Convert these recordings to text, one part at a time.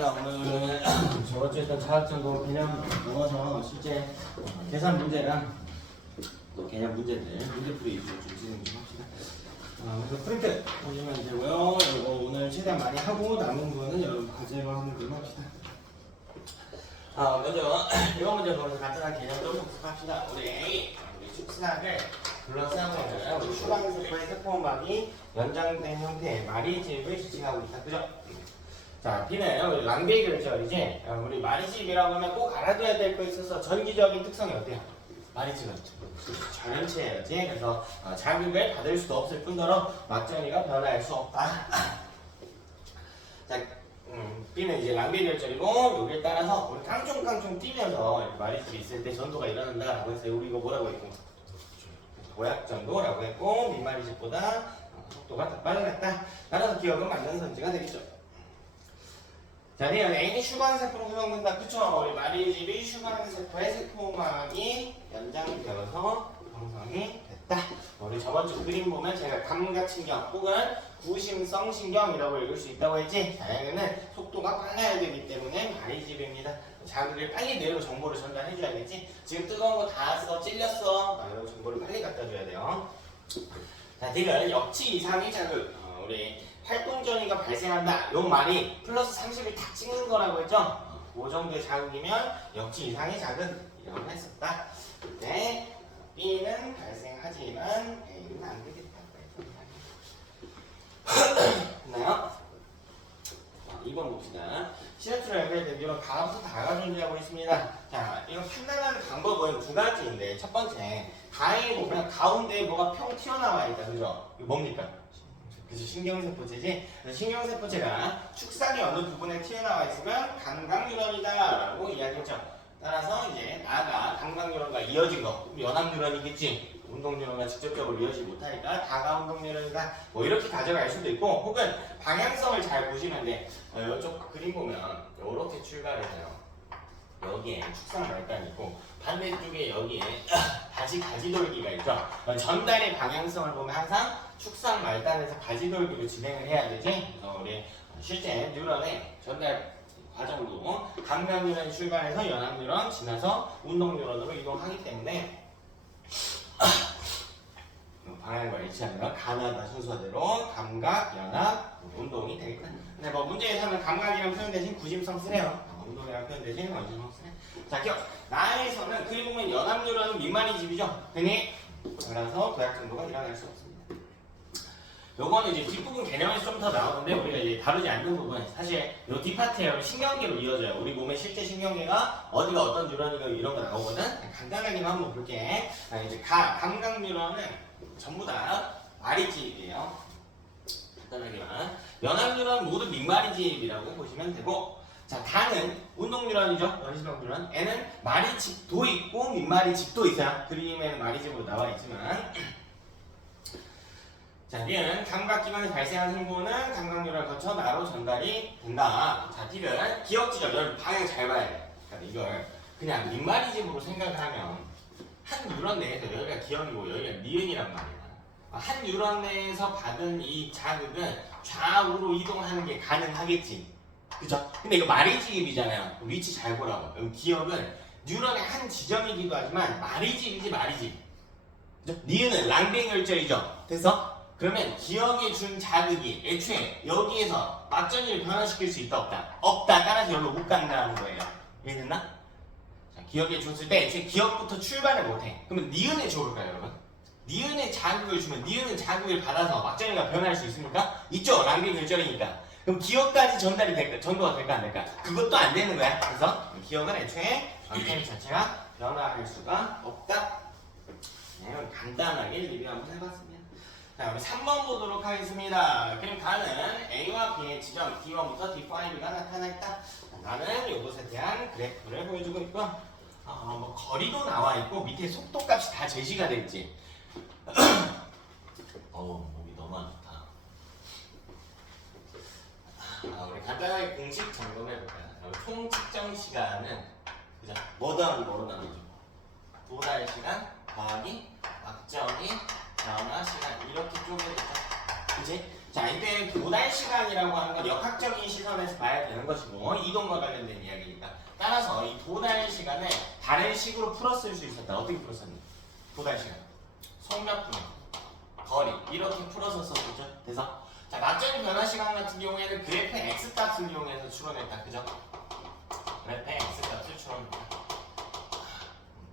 반갑습니다. 오늘은 저번 주에 했던 자학전공 개념 넘어서 실제 계산 문제랑 또 개념 문제들, 문제풀이 좀 진행 좀 합시다. 그래서 프린트 보시면 되고요. 이거 오늘 최대한 많이 하고 남은 거는 여러분 과제로 하는 걸로 합시다. 먼저 이번 문제 보면서 간단한 개념 좀 복습합시다. 우리 축사를 둘러싸고 있는 우리 슈방세포의 세포음악이 연장된 형태의 마리집을 지칭하고 있다. 그죠? 자, B는 우리 랑베이 결절이지. 우리 마리집이라고 하면 꼭 알아둬야 될 거 있어서 전기적인 특성이 어때요? 마리집은 전연체예요지. 그래서 자극을 받을 수도 없을 뿐더러 막전이가 변화할 수 없다. 자, B는 이제 랑베이 결절이고 여기에 따라서 우리 깡총깡총 뛰면서 마리집이 있을 때 전도가 일어난다라고 했어요. 우리 이거 뭐라고 했고? 도약전도라고 했고 민마리집보다 속도가 더 빨랐다. 따라서 기억은 맞는 선지가 되겠죠. 자, N이 슈방세포로 구성된다. 그쵸? 우리 마리집이 슈방세포의 세포막이 연장되어서 형성이 됐다. 우리 저번주 그림 보면 제가 감각신경 혹은 구심성 신경이라고 읽을 수 있다고 했지? 자, 여기는 속도가 빨라야 되기 때문에 마리집입니다. 자극을 빨리 뇌로 정보를 전달해줘야겠지? 지금 뜨거운 거 닿았어, 찔렸어. 이런 정보를 빨리 갖다 줘야 돼요. 자, D는 역치 이상의 자극. 우리 활동전이가 발생한다. 요 말이 플러스 30을 딱 찍는 거라고 했죠? 그 정도의 자극이면 역치 이상의 자극이라고 했었다. 네, B는 발생하지만 A는 안 되겠다. 됐나요? 2번 봅시다. 시너트로 연결된 이런 가부터 다가 존재하고 있습니다. 자, 이거 판단하는 방법은 두 가지인데, 첫 번째, 가에 보면 가운데에 뭐가 평 튀어나와 있다. 그죠? 이거 뭡니까? 그래서 신경세포체지. 신경세포체가 축산이 어느 부분에 튀어나와 있으면 감각뉴런이다 라고 이야기했죠. 따라서 이제 나가 감각뉴런과 이어진 거 연합뉴런이겠지. 운동뉴런과 직접적으로 이어지지 못하니까 다가 운동뉴런이다. 뭐 이렇게 가져갈 수도 있고, 혹은 방향성을 잘 보시면 돼. 이쪽 그림 보면 이렇게 출발해서요. 여기에 축산 말단이 있고 반대쪽에 여기에 다시 가지돌기가 있죠. 전달의 방향성을 보면 항상 축산 말단에서 가지돌기로 진행을 해야 되지. 그래서 우리 실제 뉴런의 전달 과정도 감각뉴런이 출발해서 연합뉴런 지나서 운동뉴런으로 이동하기 때문에 방향과 일치하면 가나다 순서대로 감각, 연합, 운동이 되겠다. 근데 뭐 문제에서 하면 감각이랑 표현 대신 구심성 쓰래요. 운동이랑 표현 대신 구심성 쓰래. 자, 기억. 나에서는 그리 보면 연합뉴런은 민마리집이죠. 되니 따라서 도약 정도가 일어날 수 없습니다. 요거는 이제 뒷부분 개념에서 좀 더 나오는데 우리가 이제 다루지 않는 부분 사실 요 뒷파트에 신경계로 이어져요. 우리 몸의 실제 신경계가 어디가 어떤 뉴런이가 이런 거 나오거든. 간단하게만 한번 볼게. 이제 감각뉴런은 전부 다 마리집이에요. 간단하게만. 연합뉴런 모두 민마리집이라고 보시면 되고, 자, 다는 운동뉴런이죠. 연시방뉴런. N은 마리집도 있고 민마리집도 있어요. 그림에는 마리집으로 나와 있지만. 자, D는 감각기관에 발생한 흥분은 감각뉴런을 거쳐 나로 전달이 된다. 자, D는 기억지점. 여러분 방향 잘 봐야 돼. 그러니까 이걸 그냥 민마리집으로 생각을 하면 한 뉴런 내에서 여기가 기억이고 여기가 니은이란 말이야. 한 뉴런 내에서 받은 이 자극은 좌우로 이동하는 게 가능하겠지. 그죠? 근데 이거 마리집이잖아요. 위치 잘 보라고. 그럼 기억은 뉴런의 한 지점이기도 하지만 마리집이지 마리집. 그죠? 니은은 랑베이 결절이죠. 됐어? 그러면 기억에 준 자극이 애초에 여기에서 막전이를 변화시킬 수 있다 없다? 없다. 따라서 여기로 못 간다는 거예요. 이해됐나? 자, 기억에 줬을 때 애초에 기억부터 출발을 못해. 그러면 니은에 줘볼까요, 여러분? 니은에 자극을 주면 니은은 자극을 받아서 막전이가 변할 수 있습니까? 있죠. 랑베이 결절이니까. 그럼 기억까지 전달이 될까? 전도가 될까 안 될까? 그것도 안 되는 거야. 그래서 기억은 애초에 막전 자체가 변화할 수가 없다. 네, 간단하게 리뷰 한번 해봤습니다. 자, 우리 3번 보도록 하겠습니다. 그럼 다는 A와 B의 지점 D1부터 D5가 나타나 있다. 나는 이것에 대한 그래프를 보여주고 있고요. 뭐 거리도 나와 있고 밑에 속도 값이 다 제시가 돼 있지. 몸이 너무 안 좋다. 우리 간단하게 공식 점검해 볼까요? 총 측정 시간은 그죠? 뭐 더하기 뭐로 나누죠? 도달 시간 더하기 막정이 변화 시간 이렇게 쪼개졌죠. 그치? 자, 이때 도달 시간이라고 하는 건 역학적인 시선에서 봐야 되는 것이고 이동과 관련된 이야기니까 따라서 이 도달 시간을 다른 식으로 풀었을 수 있었다. 어떻게 풀었었니? 도달 시간 속력분해 거리 이렇게 풀어서 썼죠. 그래서 자, 막전이 변화 시간 같은 경우에는 그래프의 x값을 이용해서 추론했다. 그죠? 그래프의 x값을 추론했다.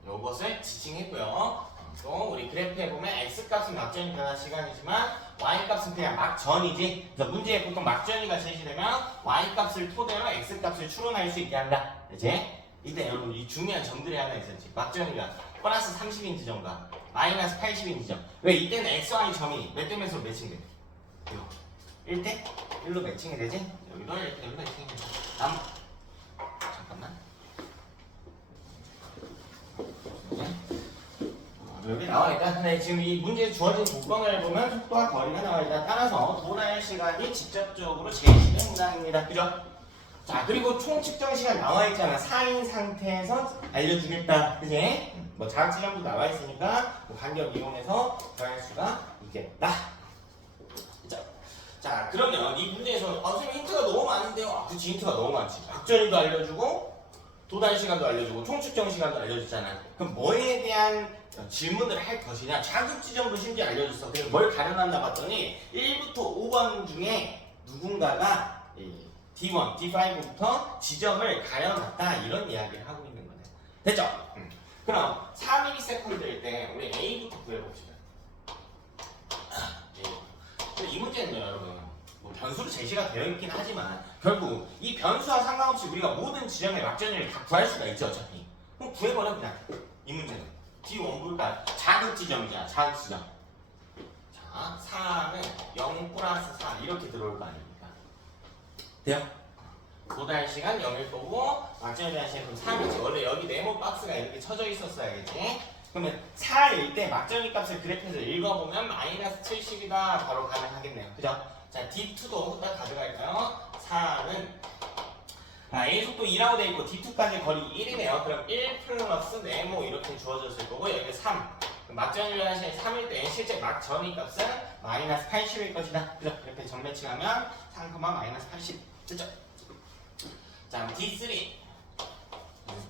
요것을 지칭했고요. 또 우리 그래프에 보면 x값은 막전이 변화 시간이지만 y값은 그냥 막전이지. 그래서 문제에 보통 막전이가 제시되면 y값을 토대로 x값을 추론할 수 있게 한다. 그치? 이때 여러분 이 중요한 점들이 하나 있었지. 막전이가 플러스 30인 지점과 마이너스 80인 지점. 왜 이때는 x, y 점이 몇 대 몇으로 매칭돼? 1대 1로 매칭이 되지? 여기도 1대 1로 매칭이 되지. 잠깐만. 여기 나와있다. 근데 지금 이 문제에 주어진 조건을 보면 속도와 거리가 나와있다. 따라서 도달 시간이 직접적으로 제시된 문항입니다. 그죠? 자, 그리고 총 측정 시간 나와있잖아. 4인 상태에서 알려주겠다. 그지? 뭐 자각 지점도 나와있으니까 뭐 간격 이용해서 더할 수가 있겠다. 그죠? 자, 그러면 이 문제에서 선생님 힌트가 너무 많은데요. 그치, 힌트가 너무 많지. 박전이도 알려주고 도달 시간도 알려주고 총 측정 시간도 알려줬잖아. 그럼 뭐에 대한 질문을 할 것이냐? 자극 지점도 심지어 알려줬어. 그래서 뭘 가려놨나 봤더니 1부터 5번 중에 누군가가 D1, D5부터 지점을 가려놨다 이런 이야기를 하고 있는 거네. 됐죠? 그럼 4ms일 때 우리 A부터 구해봅시다. 근데 이 문제는요, 여러분. 뭐 변수로 제시가 되어 있긴 하지만 결국 이 변수와 상관없이 우리가 모든 지점의 막전을 다 구할 수가 있죠, 어차피. 그럼 구해버려 그냥. 이 문제는. D1 볼까? 자극 지점이잖아, 자극 지점. 자, 4는 0 플러스 4 이렇게 들어올 거 아닙니까? 돼요? 도달 시간 0일 거고 막전에 대한 시간 그럼 3이지. 원래 여기 네모 박스가 이렇게 쳐져 있었어야겠지. 그러면 4일 때 막전이 값을 그래프에서 읽어보면 마이너스 70이다 바로 가능하겠네요. 그죠? 자, D2도 딱 가져갈까요? 4는 A 속도 2라고 되어 있고 D2까지 거리 1이네요. 그럼 1 플러스 네모 이렇게 주어졌을 거고 여기 3 막전이 대한 시간이 3일 때 실제 막전이 값은 마이너스 80일 것이다. 그죠? 이렇게 전매칭하면 3, 마이너스 80 됐죠? 자, D3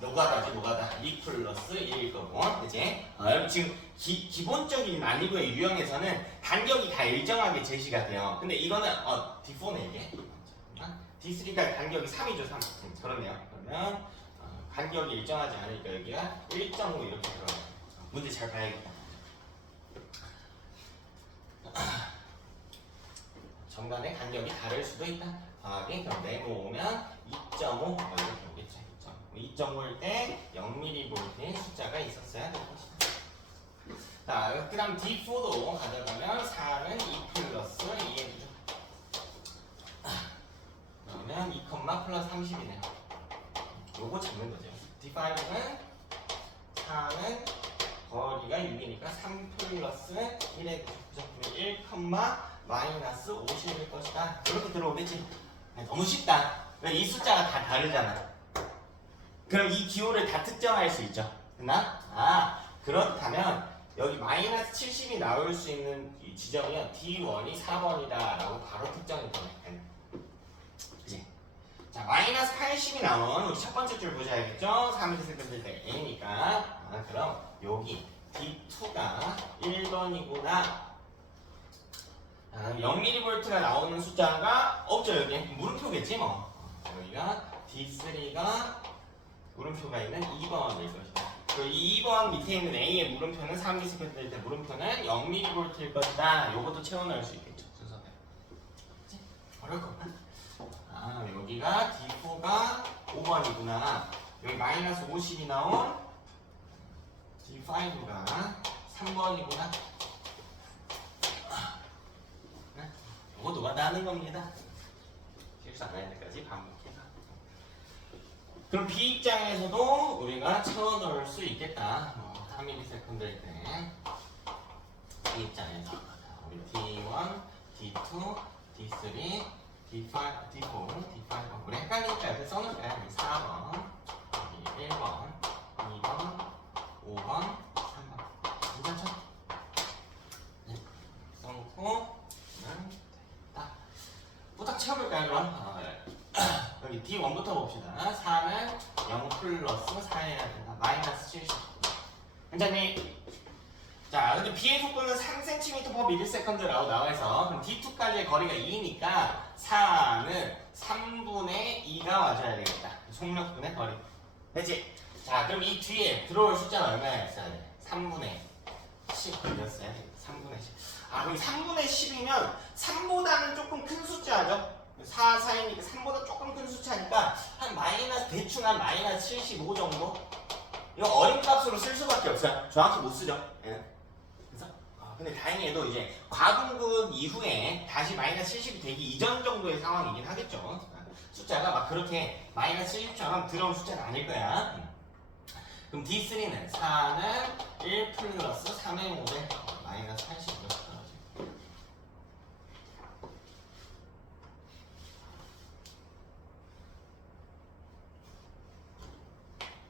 노가다지 노가다 2 플러스 1일 거고 그치? 여러분 지금 기본적인 난이도의 유형에서는 간격이 다 일정하게 제시가 돼요. 근데 이거는 D4네 이게 D3가 간격이 3이죠 3 그렇네요. 그러면 간격이 일정하지 않으니까 여기가 1.5 이렇게 들어가요. 문제 잘 봐야겠다. 정간의 간격이 다를 수도 있다. 더하기 그럼 네모 오면 2.5 이렇게 오겠지. 2.5일 때 0mV의 숫자가 있었어야 될 것이다. 자, 그 다음 D4도 가져가면 4는 2 플러스 2 해주죠. 그러면 2, 플러스 30이네요. 요거 잡는 거죠. D5는 4는 거리가 6이니까 3 플러스 1 해주죠. 1, 마이너스 50일 것이다. 이렇게 들어오겠지. 너무 쉽다. 이 숫자가 다 다르잖아. 그럼 이 기호를 다 특정할 수 있죠. 됐나? 그렇다면 여기 마이너스 70이 나올 수 있는 이 지점이요. D1이 4번이다 라고 바로 특정이 되네. 그치? 자, 마이너스 80이 나온 우리 첫 번째 줄 보셔야겠죠? 3일 끝낼 때 A니까. 그럼 여기 D2가 1번이구나. 0mV가 나오는 숫자가 없죠. 여기 물음표겠지 뭐. 여기가 D3가 물음표가 있는 2번일 것이다. 그리고 이 2번 밑에 있는 A의 물음표는 3기 스캔들 때 물음표는 0mV일 것이다. 요것도 채워넣을 수 있겠죠. 순서대로. 그치? 어려울 것 같나? 여기가 D4가 5번이구나. 여기 마이너스 50이 나온 D5가 3번이구나. 이거 누가 나는 겁니다. 실수 안 할 때까지 반복해서. 그럼 B 입장에서도 우리가 채워넣을 수 있겠다. 3ms일 때 B 입장에서 우리 D1, D2, D3, D5, D4, D5 우리 헷갈리니까 옆에 써놓을까요? 4번, 1번, 2번, 5번, 3번 괜찮죠? 네. 써놓고 됐다. 여기 D1부터 봅시다. 4는 0 플러스 4해야 된다. 마이너스 70. 괜찮니? 자, 근데 B의 속도는 3cm/ms라고 나와있어. 그럼 D2까지의 거리가 2니까 4는 3분의 2가 와줘야 되겠다. 속력분의 거리. 됐지? 자, 그럼 이 뒤에 들어올 숫자는 얼마였어야 돼? 3분의 10이었어야 돼. 3분의 10. 아, 그럼 3분의 10이면 3보다는 조금 큰 숫자죠? 4, 4이니까 3보다 조금 큰 숫자니까 한 마이너스, 대충 한 마이너스 75 정도? 이거 어린 값으로 쓸 수밖에 없어요. 정확히 못 쓰죠. 얘는. 그래서 근데 다행히도 이제 과분분 이후에 다시 마이너스 70이 되기 이전 정도의 상황이긴 하겠죠. 숫자가 막 그렇게 마이너스 70처럼 들어온 숫자는 아닐 거야. 그럼 D3는 4는 1 플러스 3의 5에 마이너스 80 이렇게 떨어지고.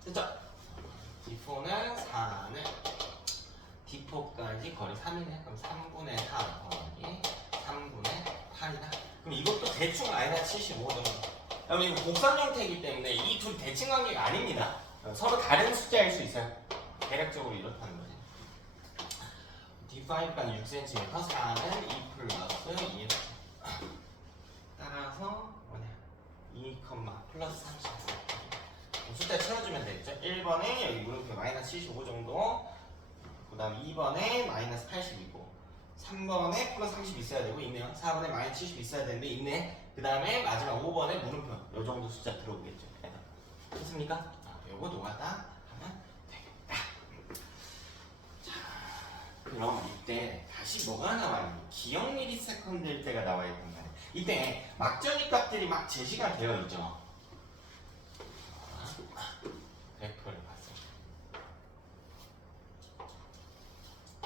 됐죠? D4는 4는 D4까지 거리 3이네. 그럼 3분의 4 더하기 3분의 8이다. 그럼 이것도 대충 마이너스 75 정도. 여러분 이거 곡선 형태이기 때문에 이 둘 대칭 관계가 아닙니다. 서로 다른 숫자일 수 있어요. 대략적으로 이렇다는 거지. D5까지 6cm, 4는 2 플러스 2. 따라서 뭐냐? 2, 플러스 30. 숫자 채워주면 되겠죠? 1번에 여기 물음표 마이너스 75 정도, 그 다음 2번에 마이너스 80이고 3번에 플러스 30 있어야 되고 있네요. 4번에 마이너스 70 있어야 되는데 있네. 그 다음에 마지막 5번에 물음표 요 정도 숫자 들어오겠죠. 됐습니까? 요거 노가다 하면 되겠다. 자, 그럼 이때 다시 뭐가 나와요? 기억 미리세컨드일 때가 나와 있단 말이에요. 이때 막전위 값들이 막 제시가 되어 있죠. 그래프를 봤어요.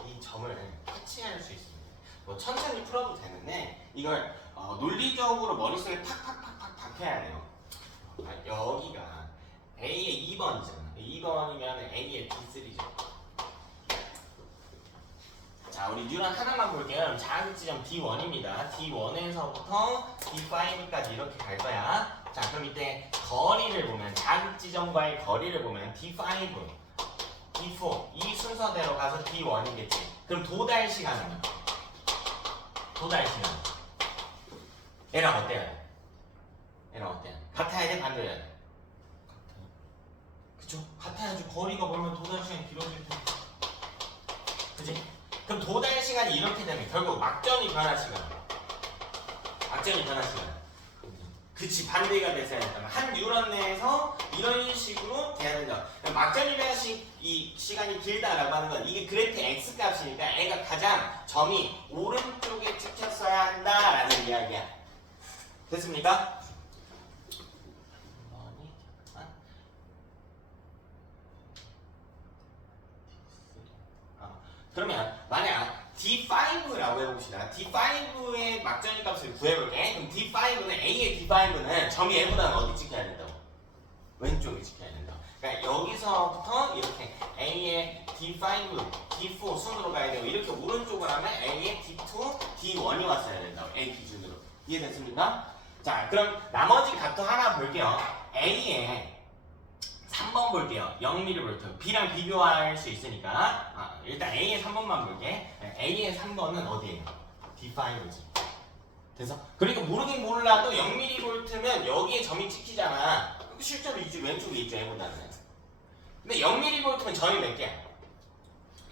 이 점을 캐치할 수 있습니다. 뭐 천천히 풀어도 되는데 이걸 논리적으로 머릿속에 팍팍팍팍 박혀야 돼요. 여기가 A의 2번이잖아. 2번이면 A의 D3죠. 자, 우리 뉴런 하나만 볼게요. 자극 지점 D1입니다. D1에서부터 D5까지 이렇게 갈 거야. 자, 그럼 이때 거리를 보면, 자극 지점과의 거리를 보면 D5, D4 이 순서대로 가서 D1이겠지. 그럼 도달 시간은? 도달 시간. 얘랑 어때야 돼? 얘랑 어때야 돼? 같아야 돼? 반대야 돼? 그쵸? 같아야지. 거리가 멀면 도달 시간이 길어질 텐데. 그치? 그럼 도달 시간이 이렇게 되면 결국 막전이 변화 시간. 막전이 변화 시간. 그치, 반대가 됐어야 된다면 한 뉴런 내에서 이런 식으로 돼야 된다. 막전이 변화 이 시간이 길다라고 하는 건 이게 그래프 x 값이니까 애가 가장 점이 오른쪽에 찍혔어야 한다라는 이야기야. 됐습니까? 그러면 만약 D5라고 해봅시다. D5의 막전위 값을 구해볼게. 그럼 D5는 A의 D5는 점이 A보다는 어디 찍혀야 된다고? 왼쪽에 찍혀야 된다고. 그러니까 여기서부터 이렇게 A의 D5, D4 순으로 가야 되고 이렇게 오른쪽으로 하면 A의 D2, D1이 왔어야 된다고. A 기준으로. 이해됐습니까? 자, 그럼 나머지 값도 하나 볼게요. A의 3번 볼게요. 0mV. B랑 비교할 수 있으니까 일단 A의 3번만 볼게. A의 3번은 어디예요? D5지. 그래서 그러니까 모르긴 몰라도 0mV면 여기에 점이 찍히잖아. 실제로 이쪽 왼쪽에 있죠, A보다는. 근데 0mV면 점이 몇 개야?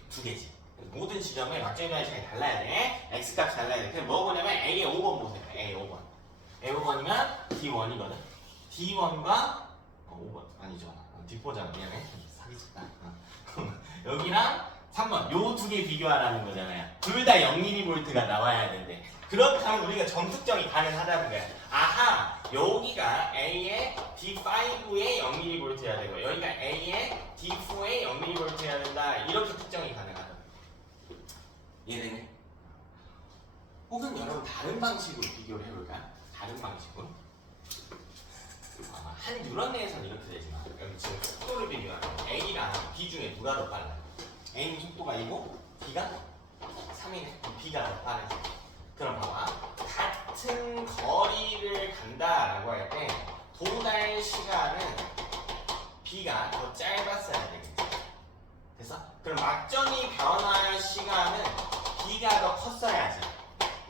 두 개지. 모든 지점에 막전위 변화 시간이 달라야 돼. X값이 달라야 돼. 그래서 뭐 보냐면 A의 5번 보세요. A의 5번. A의 5번이면 D1이거든. D1과 5번 아니죠. D4잖아. 미안해. 사기쳤다. 여기랑 3번 요 두 개 비교하라는 거잖아요. 둘 다 0mV가 나와야 되는데 그렇다면 우리가 점 특정이 가능하다는 거야. 아하, 여기가 A의 D5의 0mV야 되고 여기가 A의 D4의 0mV야 된다. 이렇게 특정이 가능하다. 이해되니? 혹은 여러분 다른 방식으로 비교를 해볼까? 다른 방식으로. 한 뉴런 내에서는 이렇게 되지만 여기 지금 속도를 비교하면 A랑 B 중에 누가 더 빨라요? A는 속도가 2고 B가 3이네. B가 더 빠르지. 그럼 봐봐. 같은 거리를 간다라고 할 때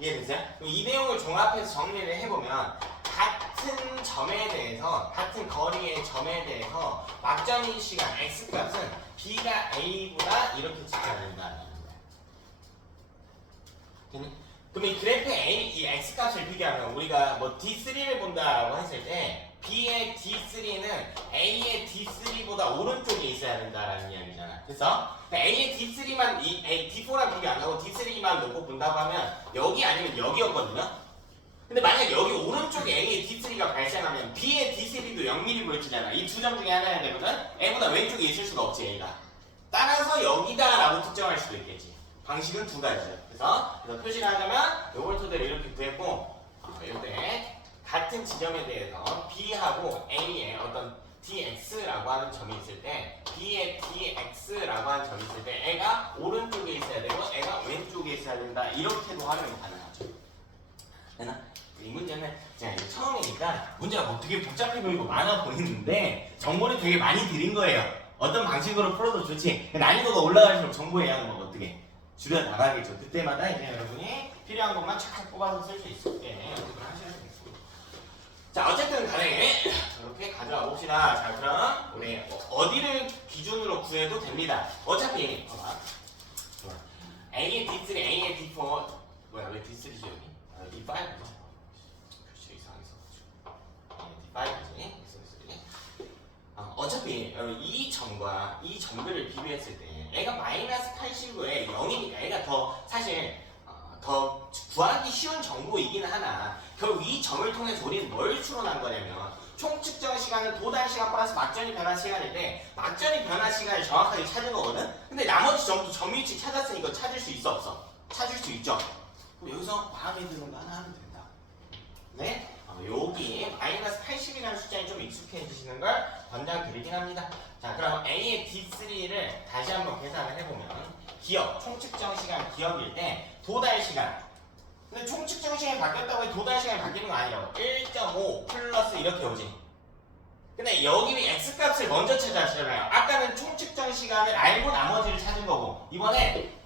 이해됐어요? 그럼 이 내용을 종합해서 정리를 해보면 같은 점에 대해서 같은 거리의 점에 대해서 막전인 시간 x값은 b가 a보다 이렇게 지켜야 된다는 거야. 됐니? 그럼 이 그래프 a 이 x값을 비교하면 우리가 뭐 d3를 본다라고 했을 때 b의 d3는 a의 d3보다 오른쪽에 있어야 된다라는 이야기잖아. 그래서 a의 d3만 d4랑 비교 안 하고 d3만 놓고 본다고 하면 여기 아니면 여기였거든요. 근데 만약 여기 오른쪽에 A의 D3가 발생하면 B의 D3도 0mm 물질이잖아. 이 두 점 중에 하나야 되거든. A보다 왼쪽에 있을 수가 없지 A가. 따라서 여기다라고 특정할 수도 있겠지. 방식은 두 가지죠. 그래서 표시를 하자면 요걸 토대로 이렇게 구했고 요때 같은 지점에 대해서 B하고 A의 어떤 dx라고 하는 점이 있을 때 B의 dx라고 하는 점이 있을 때 애가 오른쪽에 있어야 되고 애가 왼쪽에 있어야 된다. 이렇게도 활용이 가능하죠. 되나? 이 문제는 제가 이제 처음이니까 문제가 뭐 되게 복잡해 보이고 많아 보이는데 정보를 되게 많이 드린 거예요. 어떤 방식으로 풀어도 좋지. 난이도가 올라갈수록 정보의 양은 뭐 어떻게 줄여 나가겠죠. 그때마다 이제 여러분이 필요한 것만 착착 뽑아서 쓸 수 있게 연습을 하셔야 되겠습니다. 자, 어쨌든 간에 이렇게 가져와 봅시다. 자, 그럼 우리 어디를 기준으로 구해도 됩니다. 어차피 A의 D3, A의 D4 뭐야 왜 D3지 여기? D5죠. 글씨 이상하게 써가지고 D5지. 어차피 이 점과 이 점들을 비교했을 때 애가 마이너스 80에 0이니까 애가 더 사실 더 구하기 쉬운 정보이긴 하나 결국 이 점을 통해서 우리는 뭘 추론한 거냐면 총 측정 시간은 도달 시간 플러스 막전이 변화 시간일 때 막전이 변화 시간을 정확하게 찾은 거거든? 근데 나머지 점도 점 위치 찾았으니까 찾을 수 있어 없어? 찾을 수 있죠? 그럼 여기서 마음에 드는 거 하나 하면 된다. 네? 여기 마이너스 80이라는 숫자에 좀 익숙해지시는 걸 권장드리긴 합니다. 자, 그럼 A의 D3를 다시 한번 계산을 해보면 기억, 총측정 시간 기억일 때 도달 시간 근데 총측정 시간이 바뀌었다고 해도 도달 시간이 바뀌는 거 아니라고 1.5 플러스 이렇게 오지. 근데 여기 X값을 먼저 찾았잖아요. 아까는 총측정 시간을 알고 나머지를 찾은 거고 이번에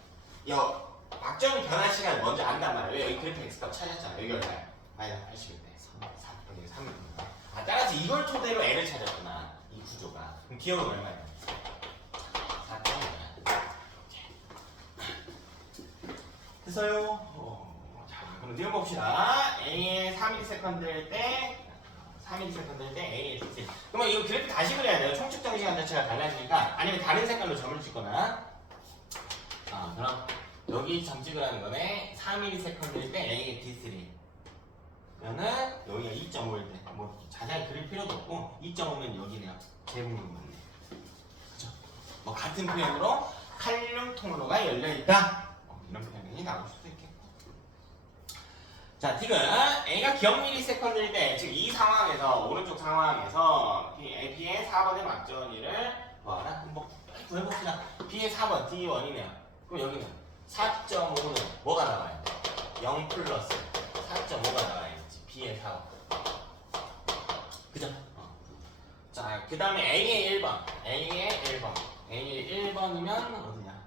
막전이 변화 시간을 먼저 안단 말이에요. 여기 그래프 X값 찾았잖아요. 여기 얼마야? 마이너스 80일 때 3. 따라서 이걸 토대로 L을 찾았구나. 이 구조가. 그럼 기억은 얼마야? 4.5. 됐어요. 자, 그럼 내용 봅시다. A의 3ms일 때 3ms일 때 A의 D3. 그러면 이거 그래프 다시 그려야 돼요. 총측정 시간 자체가 달라지니까 아니면 다른 색깔로 점을 찍거나 그럼 여기 점 찍으라는 거네. 3ms일 때 A의 D3 그러면은 여기가 2.5일 때 뭐 자세히 그릴 필요도 없고 2.5면 여기네요. 제곱이 맞네. 그죠? 뭐 같은 표현으로 칼륨 통로가 열려있다. 이런 표현이 나올 수도 있겠고. 자, 지금 A가 기억 미리세컨드일 때, 즉 이 상황에서 오른쪽 상황에서 B의 4번의 막전이를 뭐하라? 한번 구해봅시다. B의 4번 D1이네요. 그럼 여기는 4.5는 뭐가 나와야 돼? 0 플러스 4.5가 나와야지. B의 4번. 그죠? 자, 그 다음에 A의 1번. A의 1번이면 어디냐?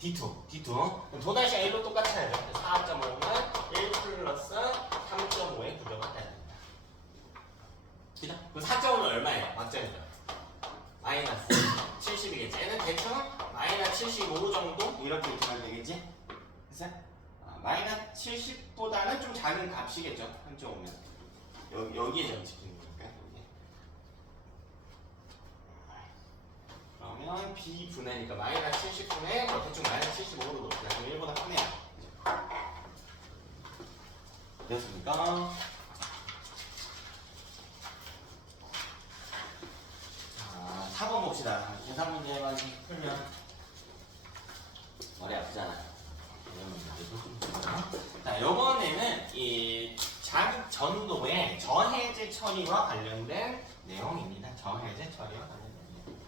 D2. 그럼 도다시 A로 똑같아야 돼. 4.5는 1 플러스 3.5의 구조가 돼야 됩니다. 그죠? 그럼 4.5는 얼마예요? 막전이죠. 마이너스 70이겠지. 얘는 대충 마이너스 75 정도? 이렇게 되면 되겠지? 됐어요? 마이너스 70보다는 좀 작은 값이겠죠. 한쪽 오면. 여기에 좀 집중해 볼까요? 여기. 그러면 B분해니까 마이너스 70분의 대충 마이너스 75로 놓습니다. 그럼 1보다 크네요. 됐습니까? 자, 4번 봅시다. 계산 문제만 풀면 머리 아프잖아요. 자, 요번에는 이 자극 전도의 저해제 처리와 관련된 내용입니다. 저해제 처리와 관련된 내용.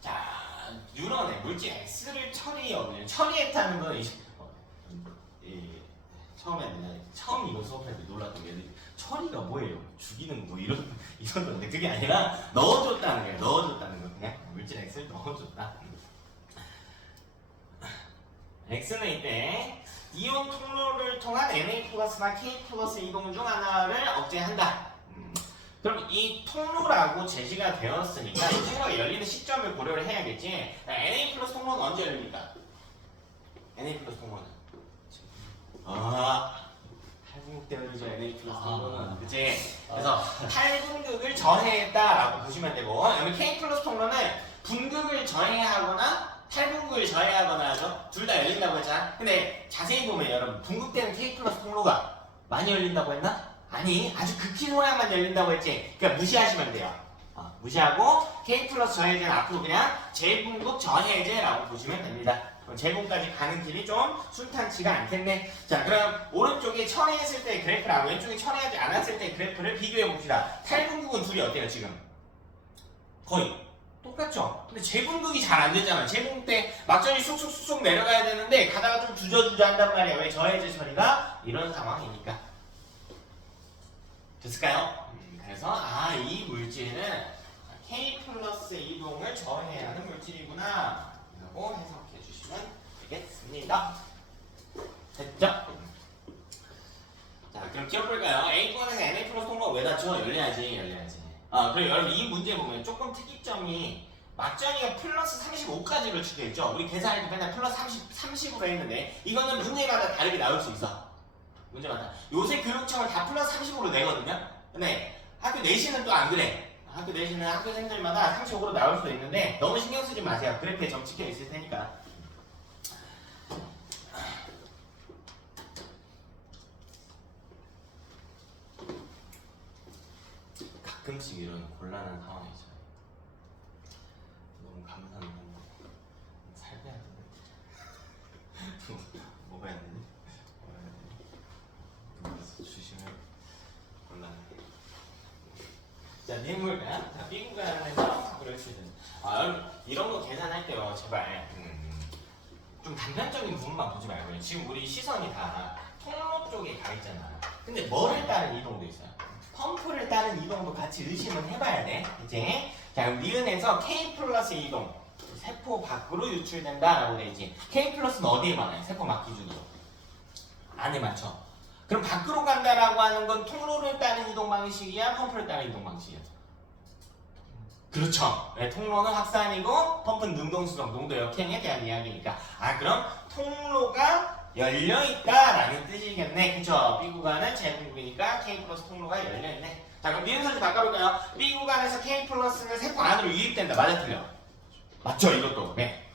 자, 뉴런의 물질 X를 처리했다는 건 처음에는 처음 이거 수업할 때 놀랐던 게 처리가 뭐예요? 죽이는 뭐 이런 건데 그게 아니라 넣어줬다는 거예요. 넣어줬다는 거 그냥 물질 X를 넣어줬다. X는 이때 이온 통로를 통한 Na 플러스나 K 플러스 이동 중 하나를 억제한다. 그럼 이 통로라고 제시가 되었으니까 이 통로가 열리는 시점을 고려를 해야겠지. Na 플러스 통로는 언제 열립니까? Na 플러스 통로는 탈분극 때문이죠. Na 플러스 통로는 그치? 그래서 탈분극을 저해했다라고 보시면 되고, 그러면 K 플러스 통로는 분극을 저해하거나 탈분극을 저해하거나 하죠. 둘 다 열린다고 했잖아. 근데 자세히 보면 여러분, 분극되는 K 플러스 통로가 많이 열린다고 했나? 아니, 아주 극히 소량만 열린다고 했지. 그러니까 무시하시면 돼요. 무시하고 K 플러스 저해제는 앞으로 그냥 재분극 저해제라고 보시면 됩니다. 그럼 재분까지 가는 길이 좀 순탄치가 않겠네. 자, 그럼 오른쪽에 철회했을 때 그래프랑 왼쪽에 철회하지 않았을 때 그래프를 비교해 봅시다. 탈분극은 둘이 어때요 지금? 거의 똑같죠? 근데 재분극이 잘 안 되잖아. 재분극 때 막전이 쑥쑥쑥 내려가야 되는데 가다가 좀 주저주저 한단 말이야. 왜? 저해제 처리가 이런 상황이니까. 됐을까요? 그래서 이 물질은 K 플러스 이동을 저해야 하는 물질이구나 라고 해석해 주시면 되겠습니다. 됐죠? 자, 그럼 기억볼까요? A권에서 Na 플러스 통로가 왜 닫혀? 열려야지. 그리고 여러분 이 문제 보면 조금 특이점이 막전이가 플러스 35까지를 추대했죠. 우리 계산할 때 맨날 플러스 30으로 했는데 이거는 문제마다 다르게 나올 수 있어. 문제마다. 요새 교육청을 다 플러스 30으로 내거든요. 근데 학교 내신은 또 안 그래. 학교 내신은 학교생들마다 35으로 나올 수도 있는데 너무 신경 쓰지 마세요. 그래프에 점 찍혀 있을 테니까. 가끔씩 이런 곤란한 상황이 있어요. 너무 감사한 건데 살 빼야 되는데 뭐 해야 되니? 주시면 곤란해. 자, 뇌물관. 자, B구간에서 그려주시는. 이런 거 계산할 때요, 제발. 좀 단편적인 부분만 보지 말고요. 지금 우리 시선이 다 통로 쪽에 가 있잖아. 근데 뭐를 따른 이동도 있어요. 펌프를 따른 이동도 같이 의심을 해봐야 돼. 이제. 자, 그럼 니은에서 K 플러스 이동. 세포 밖으로 유출된다라고 되지. K 플러스는 어디에 많아요? 세포 밖 기준으로. 안에 맞춰. 그럼 밖으로 간다라고 하는 건 통로를 따른 이동 방식이야? 펌프를 따른 이동 방식이야? 그렇죠. 네, 통로는 확산이고 펌프는 능동수동, 농도 역행에 대한 이야기니까. 그럼 통로가 열려있다라는 뜻이겠네. 그쵸? B구간은 재분극이니까 K 플러스 통로가 열려있네. 자, 그럼 니은 선지 바꿔볼까요? B구간에서 K 플러스는 세포 안으로 유입된다. 맞아, 틀려? 맞죠, 이것도. 네.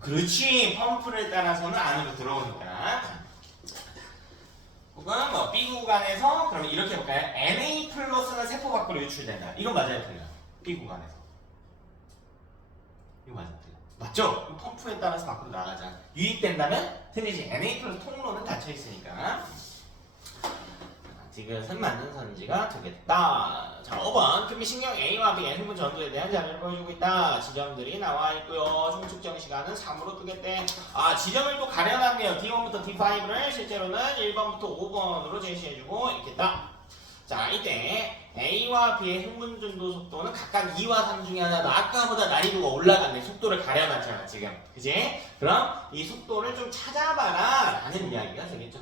그렇지. 펌프를 따라서는 안으로 들어오니까. 혹은 뭐 B구간에서 그러면 이렇게 해볼까요? Na 플러스는 세포 밖으로 유출된다. 이건 맞아요, 틀려요? B구간에서. 이거 맞아요, 틀려? 맞죠? 펌프에 따라서 밖으로 나가잖아. 유입된다면 틀리지. Na 플러스 통로는 닫혀있으니까. 지그은 맞는 선지가 되겠다. 자, 5번. 금비신경 A와 B의 흥분 전도에 대한 자료를 보여주고 있다. 지점들이 나와 있고요. 총측정 시간은 3으로 뜨겠대. 지점을 또 가려놨네요. D1부터 D5를 실제로는 1번부터 5번으로 제시해주고 있겠다. 자, 이때 A와 B의 흥분 전도 속도는 각각 2와 3 중에 하나다. 아까보다 난이도가 올라갔네. 속도를 가려놨잖아, 지금. 그지? 그럼 이 속도를 좀 찾아봐라. 라는 이야기가 되겠죠.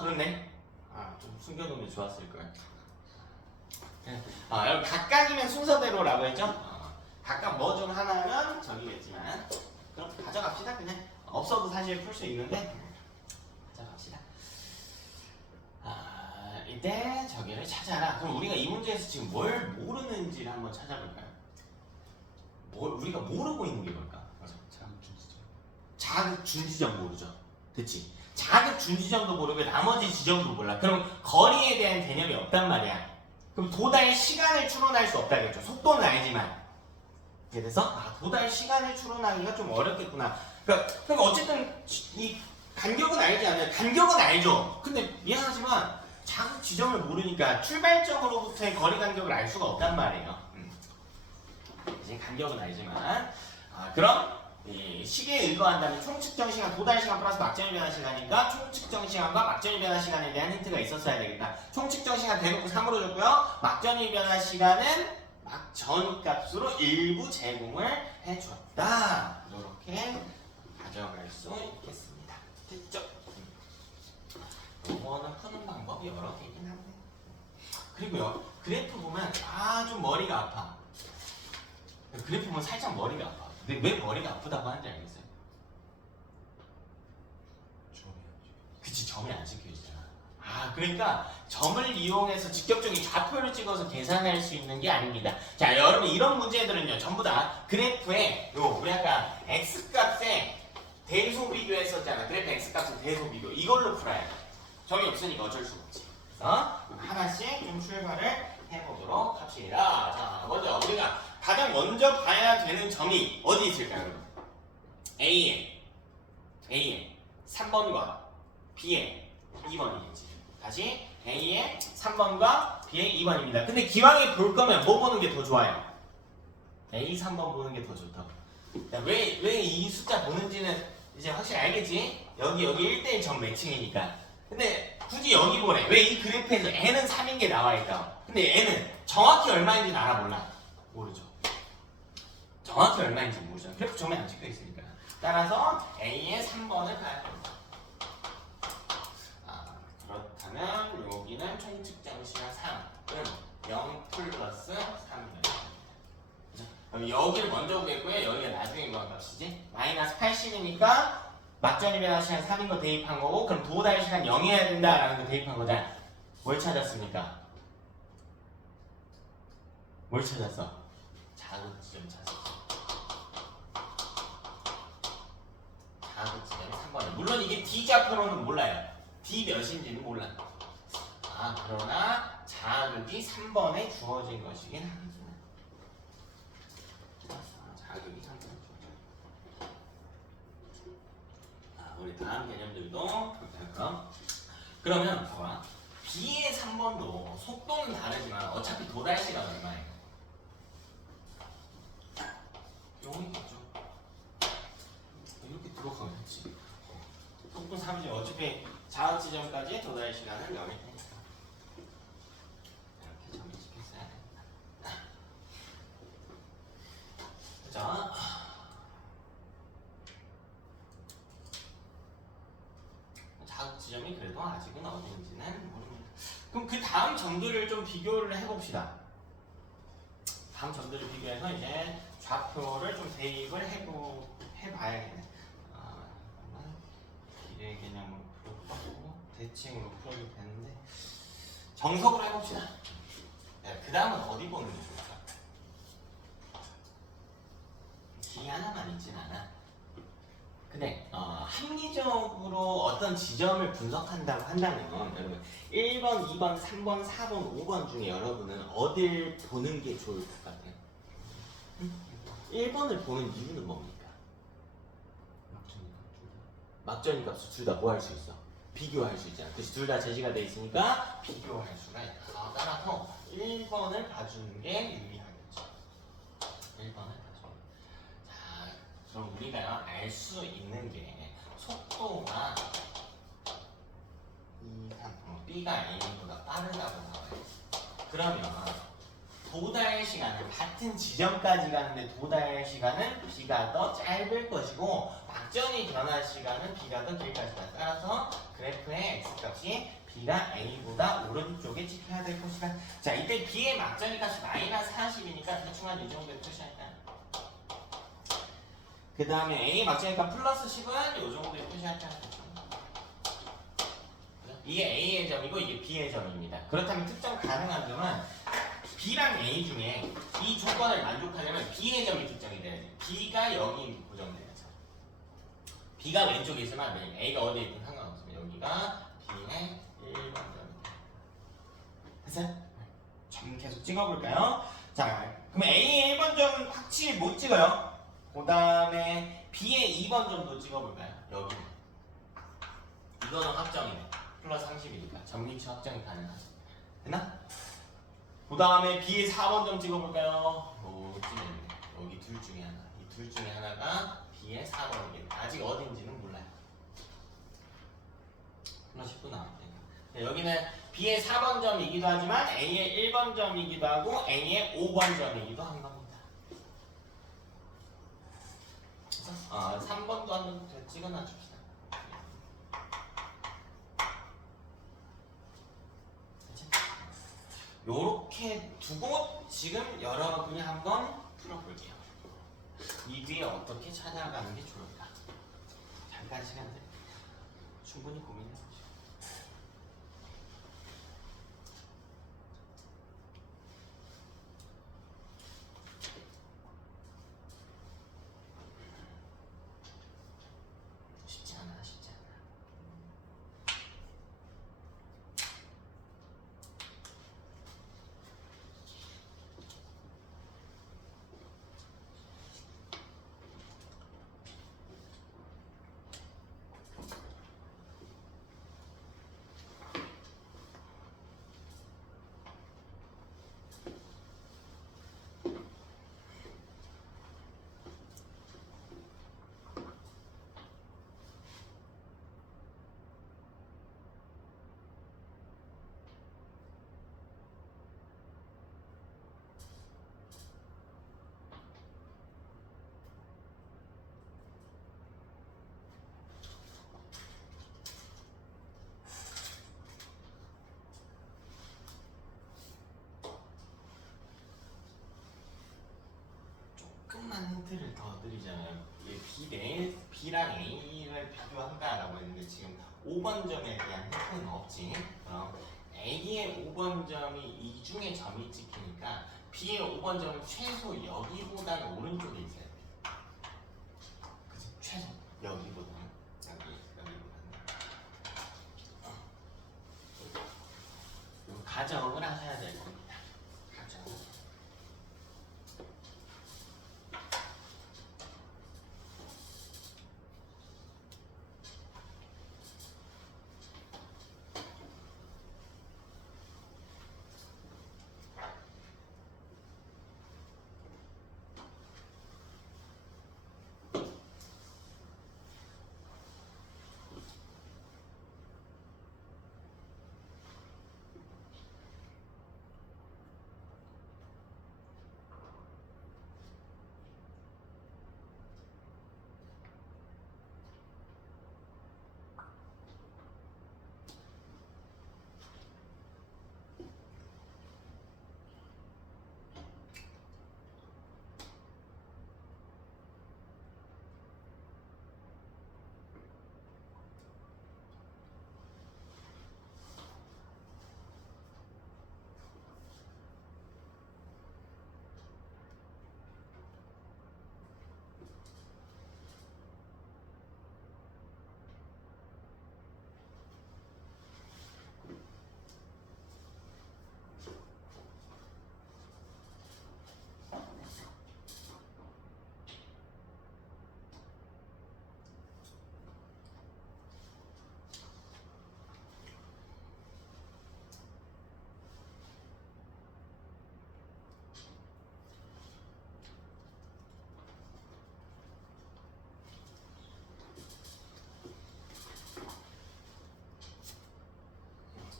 그렇네. 좀 숨겨놓으면 좋았을 거야. 여러분 각각이면 순서대로라고 했죠? 각각 뭐 중 하나는 저기겠지만 그럼 가져갑시다. 그냥 없어도 사실 풀 수 있는데 가져갑시다. 이때 저기를 찾아라. 그럼 우리가 이 문제에서 지금 뭘 모르는지를 한번 찾아볼까요? 우리가 모르고 있는 게 뭘까? 자극 준지점 모르죠. 됐지? 자극 준지점도 모르고 나머지 지점도 몰라. 그럼 거리에 대한 개념이 없단 말이야. 그럼 도달 시간을 추론할 수 없다겠죠. 속도는 알지만. 그래서 도달 시간을 추론하기가 좀 어렵겠구나. 그러니까 어쨌든 이 간격은 알지 않아요. 간격은 알죠. 근데 미안하지만 자극 지점을 모르니까 출발점으로부터의 거리 간격을 알 수가 없단 말이에요. 이제 간격은 알지만 그럼 이 시계에 의거한다면 총측정 시간, 도달 시간 플러스 막전이 변화 시간이니까 총측정 시간과 막전이 변화 시간에 대한 힌트가 있었어야 되겠다. 총측정 시간 대놓고 3으로 줬고요. 막전이 변화 시간은 막전 값으로 일부 제공을 해줬다. 이렇게 가져갈 수 있겠습니다. 됐죠? 이거는 푸는 방법이 여러 개긴 한데. 그리고요, 그래프 보면 좀 머리가 아파. 그래프 보면 살짝 머리가 아파. 근데 왜 머리가 아프다고 하는지 알겠어요? 그치, 점이 안 찍혀 있잖아. 그러니까 점을 이용해서 직접적인 좌표를 찍어서 계산할 수 있는 게 아닙니다. 자, 여러분 이런 문제들은요, 전부 다 그래프에 우리 아까 x값에 대소 비교했었잖아. 그래프 x값의 대소 비교. 이걸로 풀어야 돼. 점이 없으니까 어쩔 수가 없지. 그래서 하나씩 좀 출발을 해보도록 합시다. 자, 먼저 우리가 가장 먼저 봐야 되는 점이 어디 있을까요? A에 3번과 B에 2번이겠지. 다시 A에 3번과 B에 2번입니다. 근데 기왕에 볼 거면 뭐 보는 게 더 좋아요? A 3번 보는 게 더 좋다고. 왜 이 숫자 보는지는 이제 확실히 알겠지? 여기 1대1 점 매칭이니까. 근데 굳이 여기 보래. 왜 이 그래프에서 n은 3인 게 나와 있다. 근데 n은 정확히 얼마인지는 알아 몰라? 모르죠. 정확히 얼마인지 모르죠. 그래프 점에 안 찍혀 있으니까. 따라서 A의 3번을 봐야 됩니다. 그렇다면 여기는 총측정 시간 3은 0 플러스 3입니다. 그럼 여기를 먼저 보겠고요. 여기가 나중에 구한 값이지. 마이너스 80이니까 막전이 변화 시간 3인 거 대입한 거고, 그럼 도달 시간 0이어야 된다라는 거 대입한 거잖아. 뭘 찾았습니까? 뭘 찾았어? 자극지점 찾았어. 자극지점이 3번이야. 물론 이게 D좌표로는 몰라요. D 몇인지는 몰라. 그러나 자극이 3번에 주어진 것이긴 합니다. 자극이 3번에 주어진. 우리 다음 개념들도 볼까요? 그러면 봐봐. B의 3번도 속도는 다르지만 어차피 도달 시간 얼마예요? 요거겠죠. 이렇게 들어가면 되지. 속도 3이지. 어차피 자극 지점까지 도달 시간은 0일 테니까. 이렇게 정리시켰어야 됩니다. 자, 자극 지점이 그래도 아직은 어딘지는 모릅니다. 그럼 그 다음 점들을 좀 비교를 해봅시다. 다음 점들을 비교해서 이제 좌표를 좀 대입을 해봐야겠네. 비례 개념으로 풀어보고 대칭으로 풀어도 되는데 정석으로 해봅시다. 그 다음은 어디 보는 게 좋을까? 기 하나만 있진 않아. 근데 합리적으로 어떤 지점을 분석한다고 한다면 여러분 1번, 2번, 3번, 4번, 5번 중에 여러분은 어딜 보는 게 좋을 것 같아요? 1번을 보는 이유는 뭡니까? 막전이 값을 둘 다 뭐 할 수 있어? 비교할 수 있잖아. 그래서 둘 다 제시가 돼 있으니까 비교할 수가 있다. 따라서 1번을 봐주는 게 유리하겠죠. 1번을 봐주는. 자, 그럼 우리가 알 수 있는 게 속도가 2, 3, B가 A보다 빠르다고 나와요. 그러면 도달 시간은 같은 지점까지 가는데 도달 시간은 B가 더 짧을 것이고 막전이 변화 시간은 B가 더 길 것이다. 따라서 그래프의 X값이 B가 A보다 오른쪽에 찍혀야 될 것이다. 자, 이때 B의 막전이 값이 마이너스 40이니까 대충 한 이 정도에 표시할까요? 그 다음에 A 막전이 값 플러스 10은 이 정도에 표시할까요? 이게 A의 점이고 이게 B의 점입니다. 그렇다면 특정 가능한 점은 B랑 A 중에 이 조건을 만족하려면 B의 점이 특정이 돼야지. B가 여기 고정돼야죠. B가 왼쪽에 있으면 A가 어디에 있든 상관없습니다. 여기가 B의 1번 점입니다. 됐어요? 점 계속 찍어볼까요? 자, 그럼 A의 1번 점 확실히 못 찍어요. 그 다음에 B의 2번 점도 찍어볼까요? 여기. 이거는 확정이네. 플러스 30이니까 점리치 확정이 가능하죠. 됐나? 그 다음에 B의 4번 점 찍어볼까요? 찍었네. 여기 둘 중에 하나. 이 둘 중에 하나가 B의 4번이겠네. 아직 어딘지는 몰라요. 플러스 10도 나왔대요. 여기는 B의 4번 점이기도 하지만 A의 1번 점이기도 하고 A의 5번 점이기도 한 겁니다. 그래서 3번도 한번 찍어놔 줍시다. 요렇게 두고 지금 여러분이 한번 풀어볼게요. 이 뒤에 어떻게 찾아가는 게 좋을까? 잠깐 시간 드릴게요. 충분히 고민해보시고. 쉽지 않아, 쉽지 않아. 조금만 힌트를 더 드리자면 B랑 A를 비교한다라고 했는데 지금 5번 점에 대한 힌트는 없지. 그럼 A의 5번 점이 이 중에 점이 찍히니까 B의 5번 점은 최소 여기보다는 오른쪽에 있어야 돼. 그치? 최소 여기보다는 여기보다는. 요 가정을 하셔야 될 겁니다. 가정.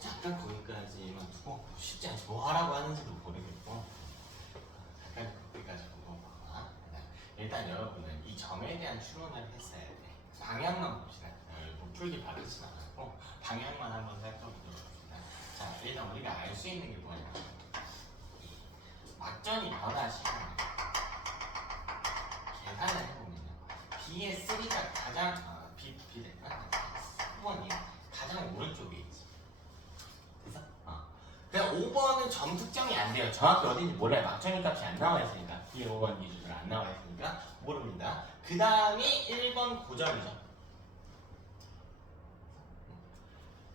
잠깐 거기까지만 두고 쉽지 않지 뭐 하라고 하는지도 모르겠고 잠깐 거기까지 두고 봐. 일단 여러분은 이 점에 대한 추론을 했어야 돼. 방향만 봅시다. 뭐 풀기 바르진 않았고 방향만 한번 살펴보도록 합시다. 자 일단 우리가 알 수 있는 게 뭐냐면 막전이 변화 시간 계산을 해보면요. B의 3가 가장 B가 4번이 가장 오른쪽에 있지. 그래서 그냥 5번은 점 특정이 안 돼요. 정확히 어딘지 몰라요. 막전이 값이 안 나와 있으니까 B의 5번 기준으로 안 나와 있으니까 모릅니다. 그 다음이 1번 고점이죠.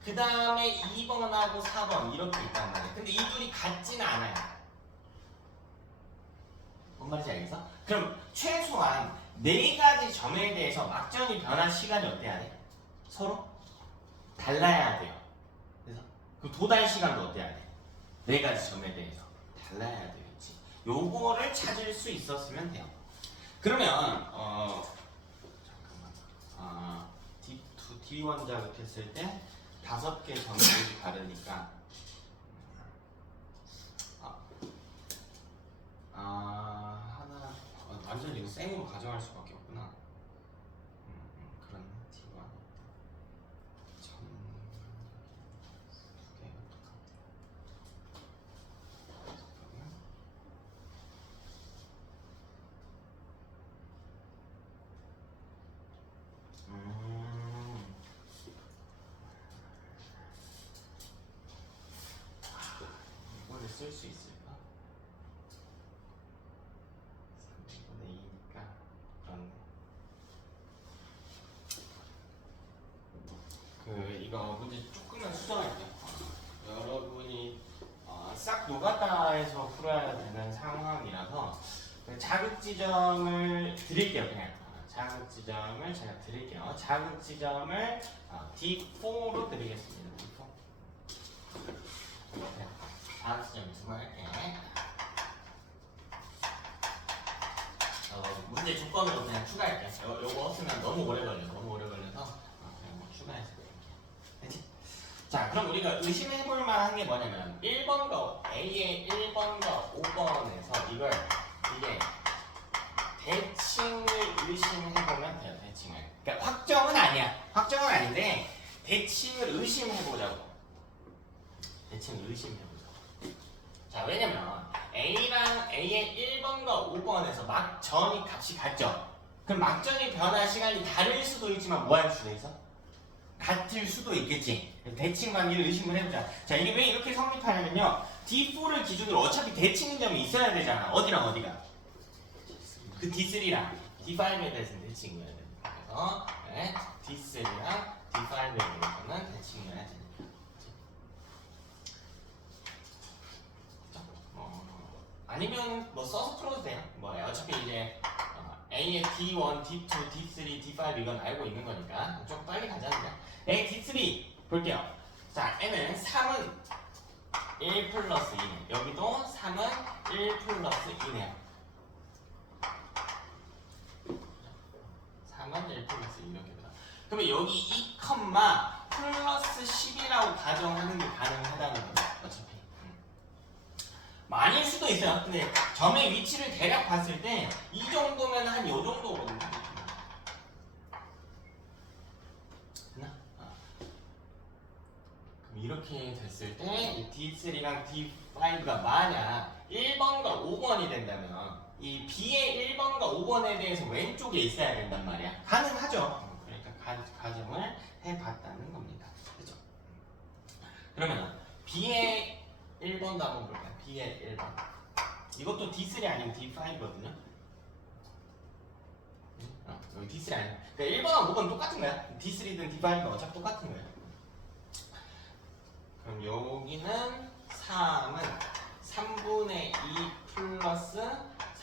그 다음에 2번하고 4번 이렇게 있단 말이에요. 근데 이 둘이 같지는 않아요. 뭔 말인지 알겠어? 그럼 최소한 4가지 점에 대해서 막전이 변한 시간이 어때야 돼? 서로 달라야 돼요. 그래서 그 도달 시간도 어때야 돼? 4가지 점에 대해서 달라야 되겠지. 요거를 찾을 수 있었으면 돼요. 그러면 잠깐만 D1 자극했을 때 5개 점들이 다르니까 하나 완전 이거 생으로 가져갈 수밖에 없구나. 그런 D1 점 2개 쓸 수 있을까? 3분의 2니까 그렇네. 이거 문제 조금만 수정할게요. 여러분이 싹 노가다에서 풀어야 되는 상황이라서 자극 지점을 드릴게요. 그냥 자극 지점을 제가 드릴게요. 자극 지점을 D4로 드리겠습니다. D4. 자극 지점 두 번 할게. 문제 조건으로 그냥 추가할게. 요거 쓰면 너무 오래 걸려서 그냥 뭐 추가해서 드릴게요. 자, 그럼 우리가 의심해볼 만한 게 뭐냐면 1번과 A의 1번과 5번에서 이게 대칭을 의심해보면 돼요. 대칭을. 그러니까 확정은 아니야. 확정은 아닌데 대칭을 의심해보자고. 대칭을 의심해보자고. 자, 왜냐면 A랑 A의 1번과 5번에서 막전이 값이 같죠. 그럼 막전이 변화 시간이 다를 수도 있지만 뭐 할 수도 있어? 같을 수도 있겠지. 대칭 관계를 의심을 해보자. 자, 이게 왜 이렇게 성립하냐면요. D4를 기준으로 어차피 대칭인 점이 있어야 되잖아. 어디랑 어디가? 그 D3랑 D5에 대해서는 대칭이어야 됩니다. 그래서 네, D3랑 D5에 대해서는 대칭이어야 됩니다. 아니면 뭐 써서 풀어도 돼요. 뭐 어차피 이제 A의 D1, D2, D3, D5 이건 알고 있는 거니까 좀 빨리 가자는데. A D3 볼게요. 자, N은 3은 1 플러스 2네. 여기도 3은 1 플러스 2네요. 3은 1 플러스 2 이렇게 보다. 그러면 여기 2, 플러스 10이라고 가정하는 게 가능하다는 거죠. 어차피. 많을 수도 있어요. 근데 점의 위치를 대략 봤을 때 이 정도면 한 요 정도거든요. 됐나? 그럼 이렇게 됐을 때 D3랑 D5가 만약 1번과 5번이 된다면 이 B의 1번과 5번에 대해서 왼쪽에 있어야 된단 말이야. 가능하죠. 그러니까 가정을 해봤다는 겁니다. 그죠? 그러면 B의 1번도 한번 볼까요? B의 1번. 이것도 D3 아니면 D5거든요. 여기 D3 아니야. 그러니까 1번하고 5번 똑같은 거야. D3든 D5든 어차피 똑같은 거야. 그럼 여기는 3은 3분의 2 플러스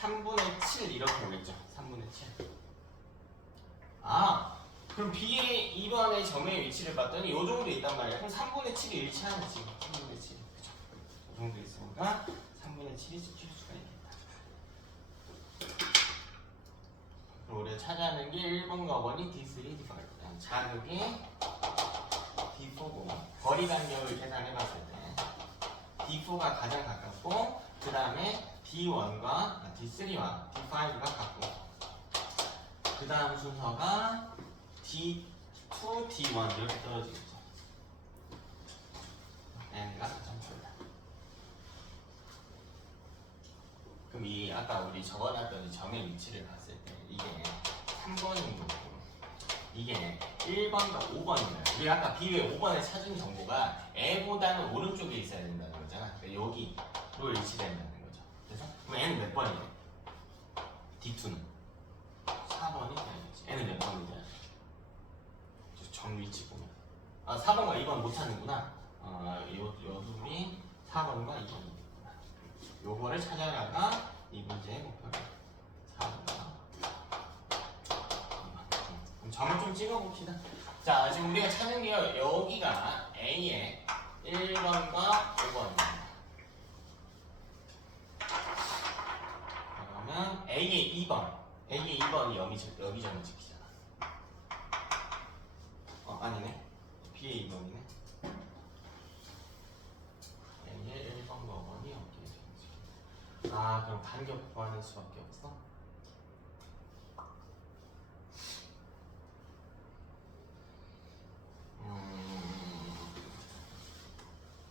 3분의 7 이렇게 오겠죠. 3분의 7. 그럼 B의 2번의 점의 위치를 봤더니 이 정도 있단 말이야. 그럼 3분의 7이 일치하네 지금. 3분의 7. 그쵸? 이 정도 있으니까 3분의 7이 지킬 수가 있겠다. 그럼 우리가 찾아내는 게 1번과 5번이 D3, D5. 자극이 D4고 거리 간격을 계산해봤을 때 D4가 가장 가깝고 그 다음에 D1과 D3와 D5가 같고 그 다음 순서가 D2, D1 이렇게 떨어지겠죠. N가 가장 줄다. 그럼 이 아까 우리 적어놨던 점의 위치를 봤을 때 이게 3번인 거고 이게 1번과 5번이에요. 우리 아까 B의 5번에 찾은 정보가 A보다는 오른쪽에 있어야 된다는 거잖아. 그러니까 여기로 일치된다는 거죠. 그래서 그럼 N은 몇 번이래? D2는 4번이 돼야겠지. N은 몇 번이냐? 점 위치 보면 4번과 2번 못 찾는구나. 요 둘이 4번과 2번이구나. 요거를 찾아라가 이 문제의 목표를 4번과 점을 좀 찍어봅시다. 자, 지금 우리가 찾은 게 여기가 A의 1번과 5번입니다. 그러면 A의 2번. A의 2번이 여기 점을 찍히잖아. 아니네. B의 2번이네. A의 1번과 5번이 여기에 점을 찍힌다. 그럼 간격 구하는 수밖에 없어?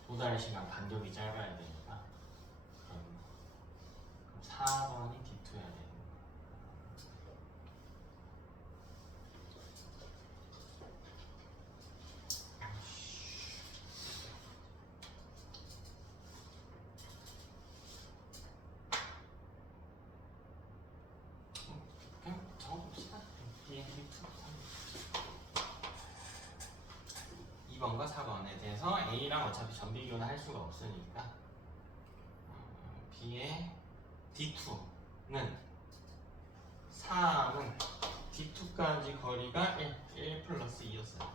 도달 시간 간격이 짧아야 되니까 그럼 4번이 D2여야 되는 거야. 어차피 전비교는 할 수가 없으니까 B의 D2는 3은 D2까지 거리가 1 플러스 2였어요.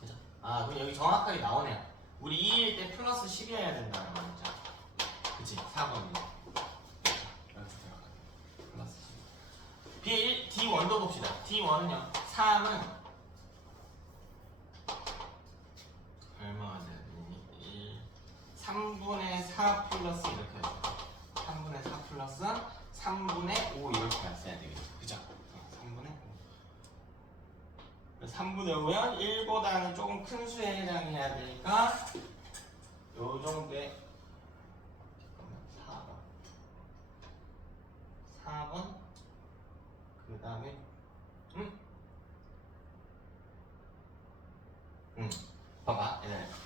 그죠? 아, 그럼 여기 정확하게 나오네요. 우리 2일 때 플러스 10이어야 된다는 거죠. 그치? 4번이. 플러스 10. D1도 봅시다. D1은요. 3은 얼마가 돼야 되니? 3분의 4 플러스 이렇게 하죠. 3분의 4 플러스 3분의 5 이렇게 했어야 되겠죠. 그죠? 3분의 5. 3분의 5면 1보다는 조금 큰 수에 해당해야 되니까 요 정도의 4번 그 다음에 봐봐.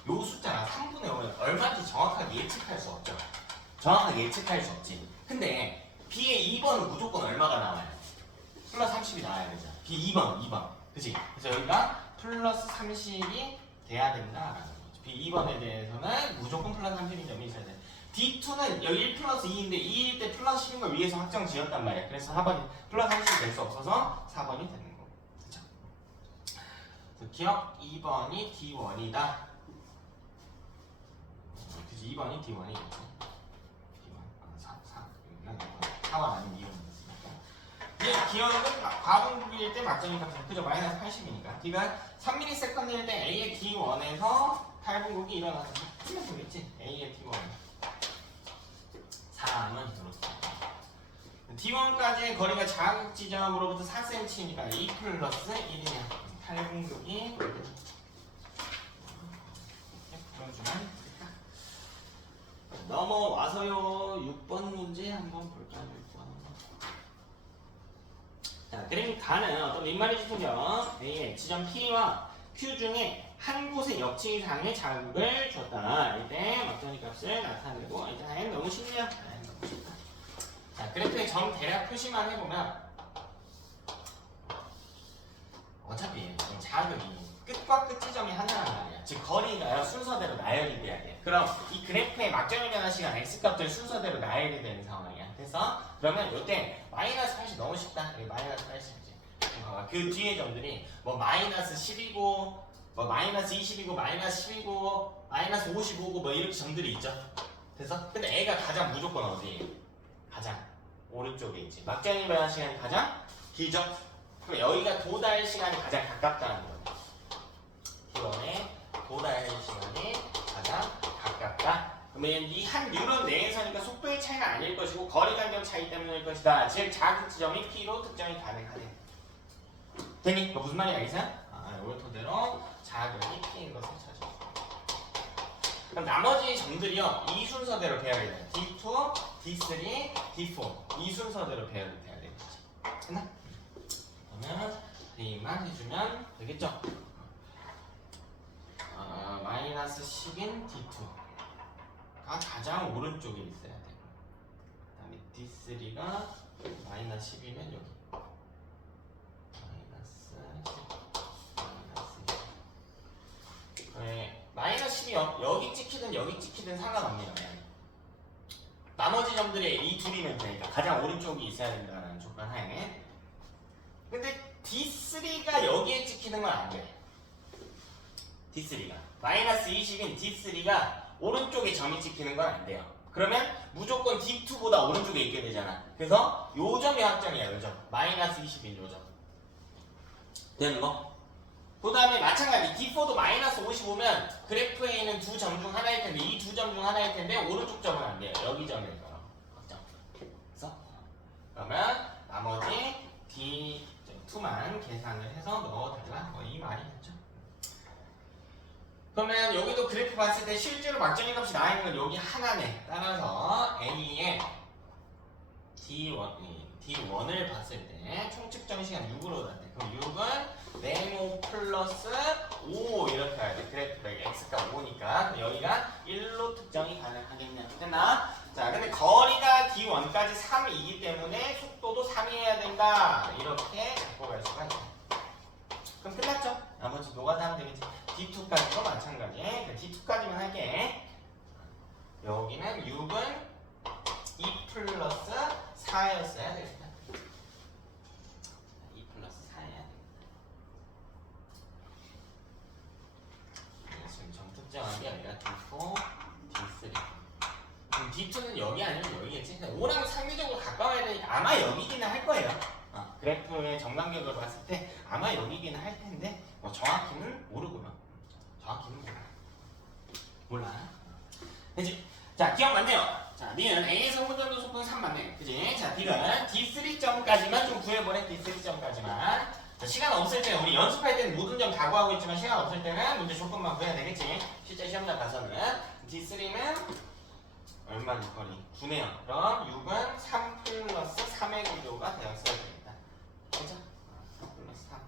요 숫자랑 3분의 5는 얼마인지 정확하게 예측할 수 없죠. 정확하게 예측할 수 없지. 근데 B의 2번은 무조건 얼마가 나와요? 플러스 30이 나와야 되죠. B 2번. 그치? 그래서 여기가 플러스 30이 돼야 된다라는 거죠. B 2번에 대해서는 무조건 플러스 30인 점이 있어야 돼. D2는 여기 1 플러스 2인데 2일 때 플러스 10인 걸 위해서 확정 지었단 말이야. 그래서 4번이 플러스 30이 될 수 없어서 4번이 되는 거고. 그쵸? 그래서 기억 2번이 D1이다. 그치? 2번이 D1이겠지. D1. 4번 아니면 2번이었으니까. 이제 기억은 과분기일 때 맞점이 값은 그죠? 마이너스 80이니까. D가 3ms일 때 A의 D1에서 8분극이 일어나서 풀면 되겠지? A의 D1. 3은 이렇습니다. T1까지의 거리가 자극 지점으로부터 4cm니까 2 플러스 1이냐 8분극이 풀어주면 될까? 넘어와서요 6번 문제 한번 볼까요? 6번. 자, 그림 가는 어떤 민말의 풍경 A의 지점 P와 Q 중에 한 곳의 역치 이상의 자극을 줬다. 이때 막전이 값을 나타내고 일단 너무 쉽네요. 자, 그래프의 점 대략 표시만 해보면 어차피 자극이 끝과 끝 지점이 하나란 말이야. 즉 거리가 순서대로 나열이 돼야 돼. 그럼 이 그래프의 막전이 변화 시간 x값들 순서대로 나열이 되는 상황이야. 그래서 그러면 이때 마이너스 80 너무 쉽다. 여기 마이너스 80이지. 그 뒤에 점들이 뭐 마이너스 10이고 뭐 마이너스 20이고 마이너스 10이고 마이너스 55고 뭐 이렇게 점들이 있죠. 그래서 근데 애가 가장 무조건 어디? 가장 오른쪽에 있지. 막장이 변화 시간이 가장 길죠. 그럼 여기가 도달 시간이 가장 가깝다는 거예요. T1의 도달 시간이 가장 가깝다. 그러면 이 한 뉴런 내에서니까 속도의 차이는 아닐 것이고 거리 간격 차이 때문일 것이다. 즉 자극 지점이 P로 특정이 가능하네. 되니? 무슨 말인지 알겠어요? 이걸 토대로 자극이 P인 것을 찾아. 그럼 나머지 점들이요 이 순서대로 배열이 돼요. D2, D3, D4 이 순서대로 배열이 돼야 되겠지. 됐나? 그러면 D만 해주면 되겠죠? 마이너스 10인 D2가 가장 오른쪽에 있어야 돼. 그 다음에 D3가 마이너스 10이면 여기 마이너스 10이 여기 찍히든 여기 찍히든 상관없네요. 나머지 점들이 이 둘이면 되니까 가장 오른쪽이 있어야 된다는 조건 하에. 근데 D3가 여기에 찍히는 건 안 돼. D3가 마이너스 20인 D3가 오른쪽에 점이 찍히는 건 안 돼요. 그러면 무조건 D2보다 오른쪽에 있게 되잖아. 그래서 요 점이 확정이야. 요 점. 마이너스 20인 요 점. 되는 거? 그 다음에 마찬가지 D4도 마이너스 55면 그래프에 있는 두 점 중 하나일 텐데 이 두 점 중 하나일 텐데 오른쪽 점은 안 돼요. 여기 점일 거라. 확정. 그래서 그러면 나머지 D2만 계산을 해서 넣어달라. 뭐 이 말이 됐죠. 그러면 여기도 그래프 봤을 때 실제로 막정의 값이 나와 있는 건 여기 하나네. 따라서 A의 D1을 봤을 때 총측정 시간 6으로 나왔대. 그럼 6은 네모 플러스 5 이렇게 해야 돼. 그래프가 x가 5니까 여기가 1로 특정이 가능하겠냐. 됐나? 자, 근데 거리가 D1까지 3이기 때문에 속도도 3이어야 된다. 이렇게 갖고 갈 수가 있네. 그럼 끝났죠? 나머지 노가다 하면 되겠지. D2까지도 마찬가지. D2까지만 할게. 여기는 6은 2 플러스 4였어야 되겠다. 2 플러스 4야. 지금 정특정한 게 아니라 D4, D3. 그럼 D2는 여기 아니면 여기겠지? 5랑 상대적으로 가까워야 되니까 아마 여기기는 할 거예요. 그래프의 정간격을 봤을 때 아마 여기기는 할 텐데 뭐 정확히는 모르고요. 정확히는 몰라. 그치? 자, 기억 맞네요. 자, B는 A에서 호전도 속도는 3 맞네. 그치? 자, B는 D3점까지만 좀 구해보래. D3점까지만. 자, 시간 없을 때 우리 연습할 때는 모든 점 다 구하고 있지만 시간 없을 때는 문제 조건만 구해야 되겠지? 실제 시험장 가서는 D3는 얼마지 거리? 9네요. 그럼 6은 3 플러스 3의 구조가 되었어야 됩니다. 그죠? 3 플러스 3.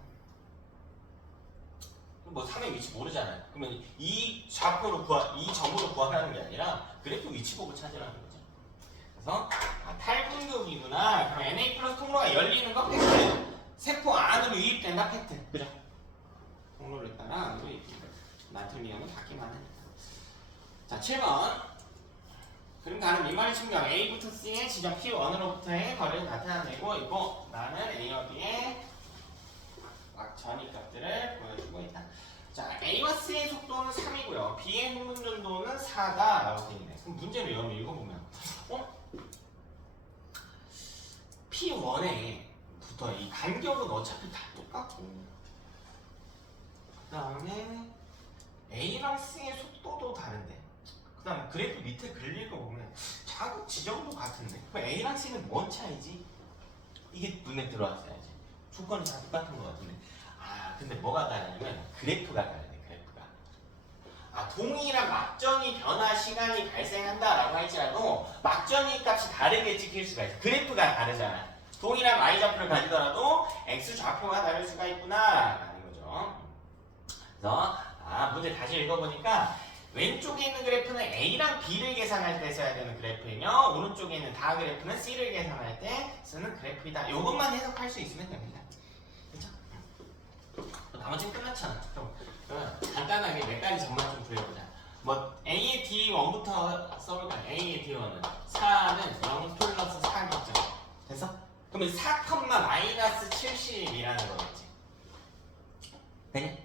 뭐 3의 위치 모르잖아요. 그러면 이 좌표로 이 점으로 구하라는 게 아니라 그래프 위치 보고 찾으라는 거죠. 그래서 탈분극이구나. 그럼 Na 플러스 통로가 열리는 거 팩트. 세포 안으로 유입된다 팩트. 그죠? 통로를 따라 안으로 유입된다. 나트륨은 닿기만 하니까. 자, 7번. 그럼 나는 민말의 측정 A부터 C의 지점 P1으로부터의 거리를 나타내고 있고 나는 A와 B의 전위 값들을 보여주고 있다. 자, A와 C의 속도는 3이고요. B의 흥분전도는 4다 라고 되어 있네. 그럼 문제를 여러분 읽어보면 P1에 부터 이 간격은 어차피 다 똑같고 그 다음에 A랑 C의 속도도 다른데 그 다음 그래프 밑에 그릴 거 보면 자극 지점도 같은데 그럼 A랑 C는 뭔 차이지? 이게 눈에 들어왔어야지. 조건이 다 똑같은 것 같은데 근데 뭐가 다르냐면 그래프가 다르네. 그래프가 동일한 막전이 변화 시간이 발생한다라고 할지라도 막전이 값이 다르게 찍힐 수가 있어. 그래프가 다르잖아. 동일한 y좌표를 가지더라도 x 좌표가 다를 수가 있구나 라는 거죠. 그래서 문제 다시 읽어보니까 왼쪽에 있는 그래프는 A랑 B를 계산할 때 써야 되는 그래프이며 오른쪽에 있는 다 그래프는 C를 계산할 때 쓰는 그래프이다. 이것만 해석할 수 있으면 됩니다. 그렇죠? 나머지는 끝났잖아. 그럼 간단하게 몇 가지 점만 좀 구해보자. 뭐 A의 D1부터 써볼까요? A의 D1은 4는 0 플러스 4겠죠. 됐어? 그러면 4, 마이너스 70이라는 거겠지. 되냐?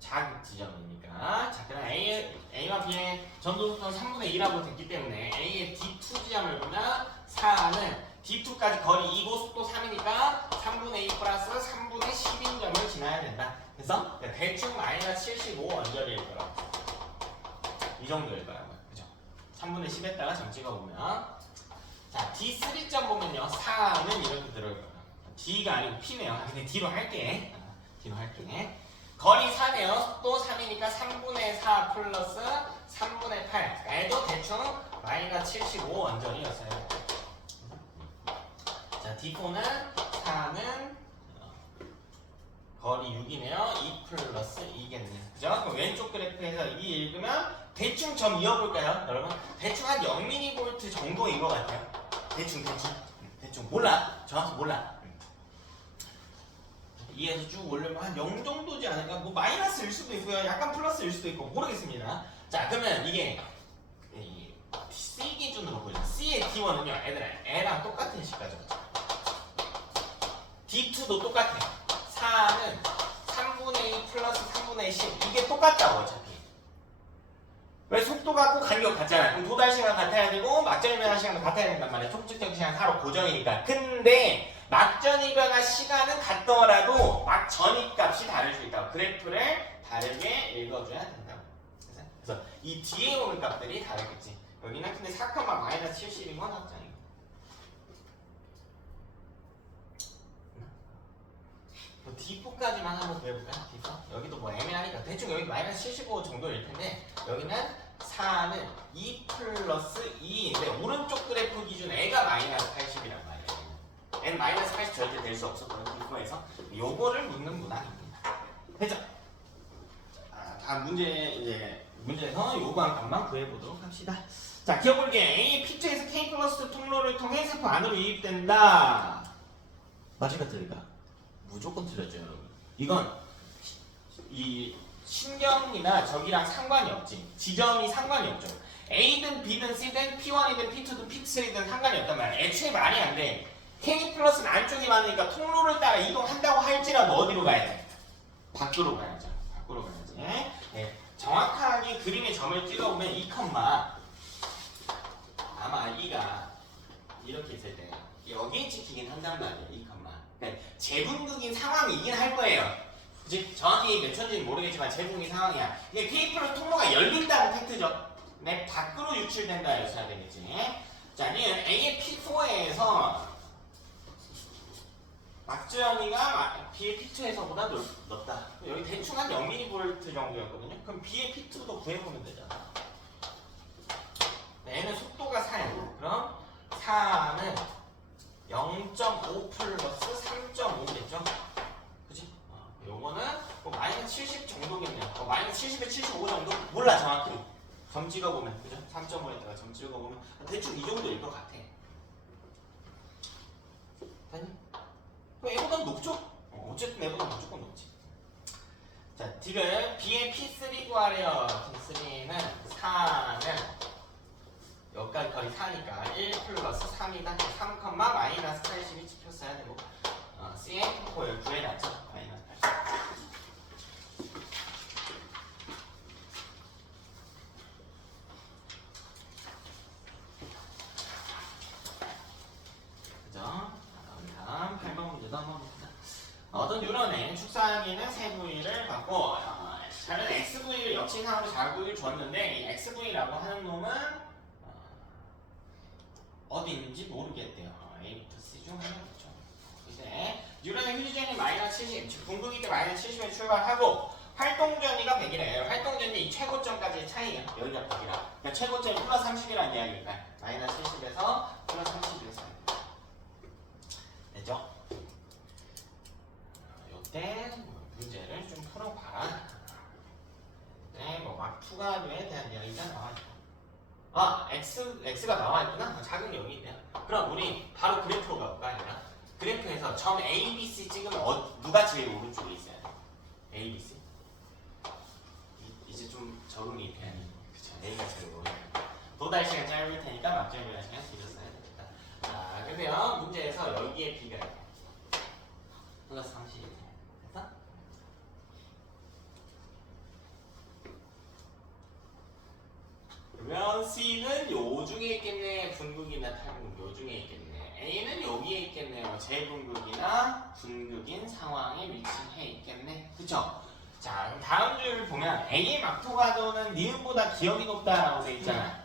자극 지점이니까. 자, 그럼 A와 B의 전도속도는 3분의 2라고 됐기 때문에 A의 D2 지점을 보면 4는 D2까지 거리 2고 속도 3이니까 3분의 2 플러스 3분의 10인 점을 지나야 된다. 그래서 대충 마이너스 75 언저리일 거라고. 이 정도일 거라고. 그죠? 3분의 10에다가 점 찍어보면 자, D3점 보면요. 4는 이렇게 들어올 거예요. D가 아니고 P네요. 근데 D로 할게. D로 할게. 거리 4네요. 속도 3이니까 3분의 4 플러스 3분의 8. 애도 대충 마이너스 75 원전이었어요. 자, D4는 4는 거리 6이네요. 2 플러스 2겠네요. 그죠? 그럼 왼쪽 그래프에서 2 읽으면 대충 점 이어볼까요? 여러분? 대충 한 0mV 정도인 것 같아요. 대충. 몰라. 정확히 몰라. 2에서 쭉 올려면 한 0 정도지 않을까? 뭐 마이너스일 수도 있고요. 약간 플러스일 수도 있고 모르겠습니다. 자, 그러면 이게 C 기준으로 보자. C의 D1은요. 얘들아 A랑 똑같은 식가죠. D2도 똑같아. 4는 3분의 2 플러스 3분의 10. 이게 똑같다고 어차피. 왜 속도가 꼭 간격 같잖아. 그럼 도달 시간 같아야 되고 막전이 변화 시간도 같아야 된단 말이야. 총측정 시간 서로 고정이니까. 근데 막전이 변화 시간은 같더라도 막전이 값이 다를 수 있다고. 그래프를 다르게 읽어줘야 된다고. 그래서 이 뒤에 오는 값들이 다르겠지. 여기는 근데 4, 마이너스 70인 건 확정이고. 뭐 D4까지만 한번 구해볼까? D4? 여기도 뭐 애매하니까 대충 여기 마이너스 75 정도일 텐데 여기는 4는 2 플러스 2인데 오른쪽 그래프 기준 A가 마이너스 80이란 말이에요. N 마이너스 80 절대 될 수 없었거든요. D4에서 요거를 묻는 문항입니다. 됐죠? 다음 문제에서 요구한 값만 구해보도록 합시다. 자, 기억볼게. A, P2에서 K 플러스 통로를 통해 세포 안으로 유입된다. 맞을까 틀릴까? 무조건 틀렸죠, 여러분. 이건 이 신경이나 저기랑 상관이 없지. 지점이 상관이 없죠. A든 B든 C든 P1이든 P2든 P3든 상관이 없단 말이야. 애초에 말이 안 돼. K 플러스는 안쪽이 많으니까 통로를 따라 이동한다고 할지라도 어디로 가야 돼? 밖으로 가야죠. 밖으로 가야지. 네. 정확하게 그림의 점을 찍어보면 이 컴마 아마 이가 이렇게 있을 때 여기에 찍히긴 한단 말이에요. 이 컴마. 그러니까 재분극인 상황이긴 할 거예요. 그치? 정확히 몇 천지는 모르겠지만 재분극인 상황이야. 이게 K 플러스 통로가 열린다는 팩트죠. 네, 밖으로 유출된다 해야 되겠지. 자, 니은 A의 P4에서 막주현이가 B의 P2에서보다 넓다. 여기 대충 한 0mV 정도였거든요. 그럼 B의 P2도 구해보면 되잖아. 네, 얘는 속도가 4야. 그럼 4는 0.5 플러스 3.5겠죠? 그치? 요거는 뭐 마이너스 70 정도겠네요. 마이너스 70에 75 정도? 몰라, 정확히. 점 찍어보면, 그죠? 3.5에다가 점 찍어보면 대충 이 정도일 것 같아. 됐니? 그럼 얘보다 높죠? 어쨌든 얘보다 무조건 높지. 자, 지금 B의 P3 구하래요. P3는 4는 여기까지 거리 4니까 1 플러스 3이다. 3, 마이너스 80이 찍혔어야 되고 C의 P4를 구해놨죠. 마이너스 80. 다음 8번 문제도 한번 봅시다. 어떤 뉴런의 축소하기는 세 부위를 받고 다른 XV를 역친상으로 자극을 줬는데 이 XV라고 하는 놈은 어디 있는지 모르겠대요. A부터 C 중 하나겠죠. 이제 뉴런의 휴지전이 마이너스 70, 즉 분극이 때 마이너스 70에 출발하고 활동전이가 100이래요. 활동전이 이 최고점까지의 차이야. 여기가 100이라. 그러니까 최고점이 플러스 30이라는 이야기니까 마이너스 70에서 플러스 30에서 되죠? 요때 문제를 좀 풀어봐라. 네, 뭐 막투가에 대한 이야기가 나와있다. X가 나와있구나? 자극이 여기 있네요. 그럼 우리 바로 그래프로 가볼까? 아니라 그래프에서 점 A, B, C 찍으면 누가 제일 오른쪽에 있어야 돼? A, B, C? 이제 좀 적응이 돼야지. 그쵸? A가 제일 오른쪽. 도달 시간 짧을 테니까 막점이라는 시간 길었어야 되겠다. 자, 그러면 문제에서 여기에 B가 있고 플러스 30이 됐어? 그러면 C는 요 중에 있겠네. 분극이나 탈분극 요 중에 있겠네. A는 여기에 있겠네요. 재분극이나 분극인 상황에 위치해 있겠네. 그쵸? 자, 그럼 다음 줄 보면 A의 막토가도는 니은보다 기억이 높다라고 돼 있잖아.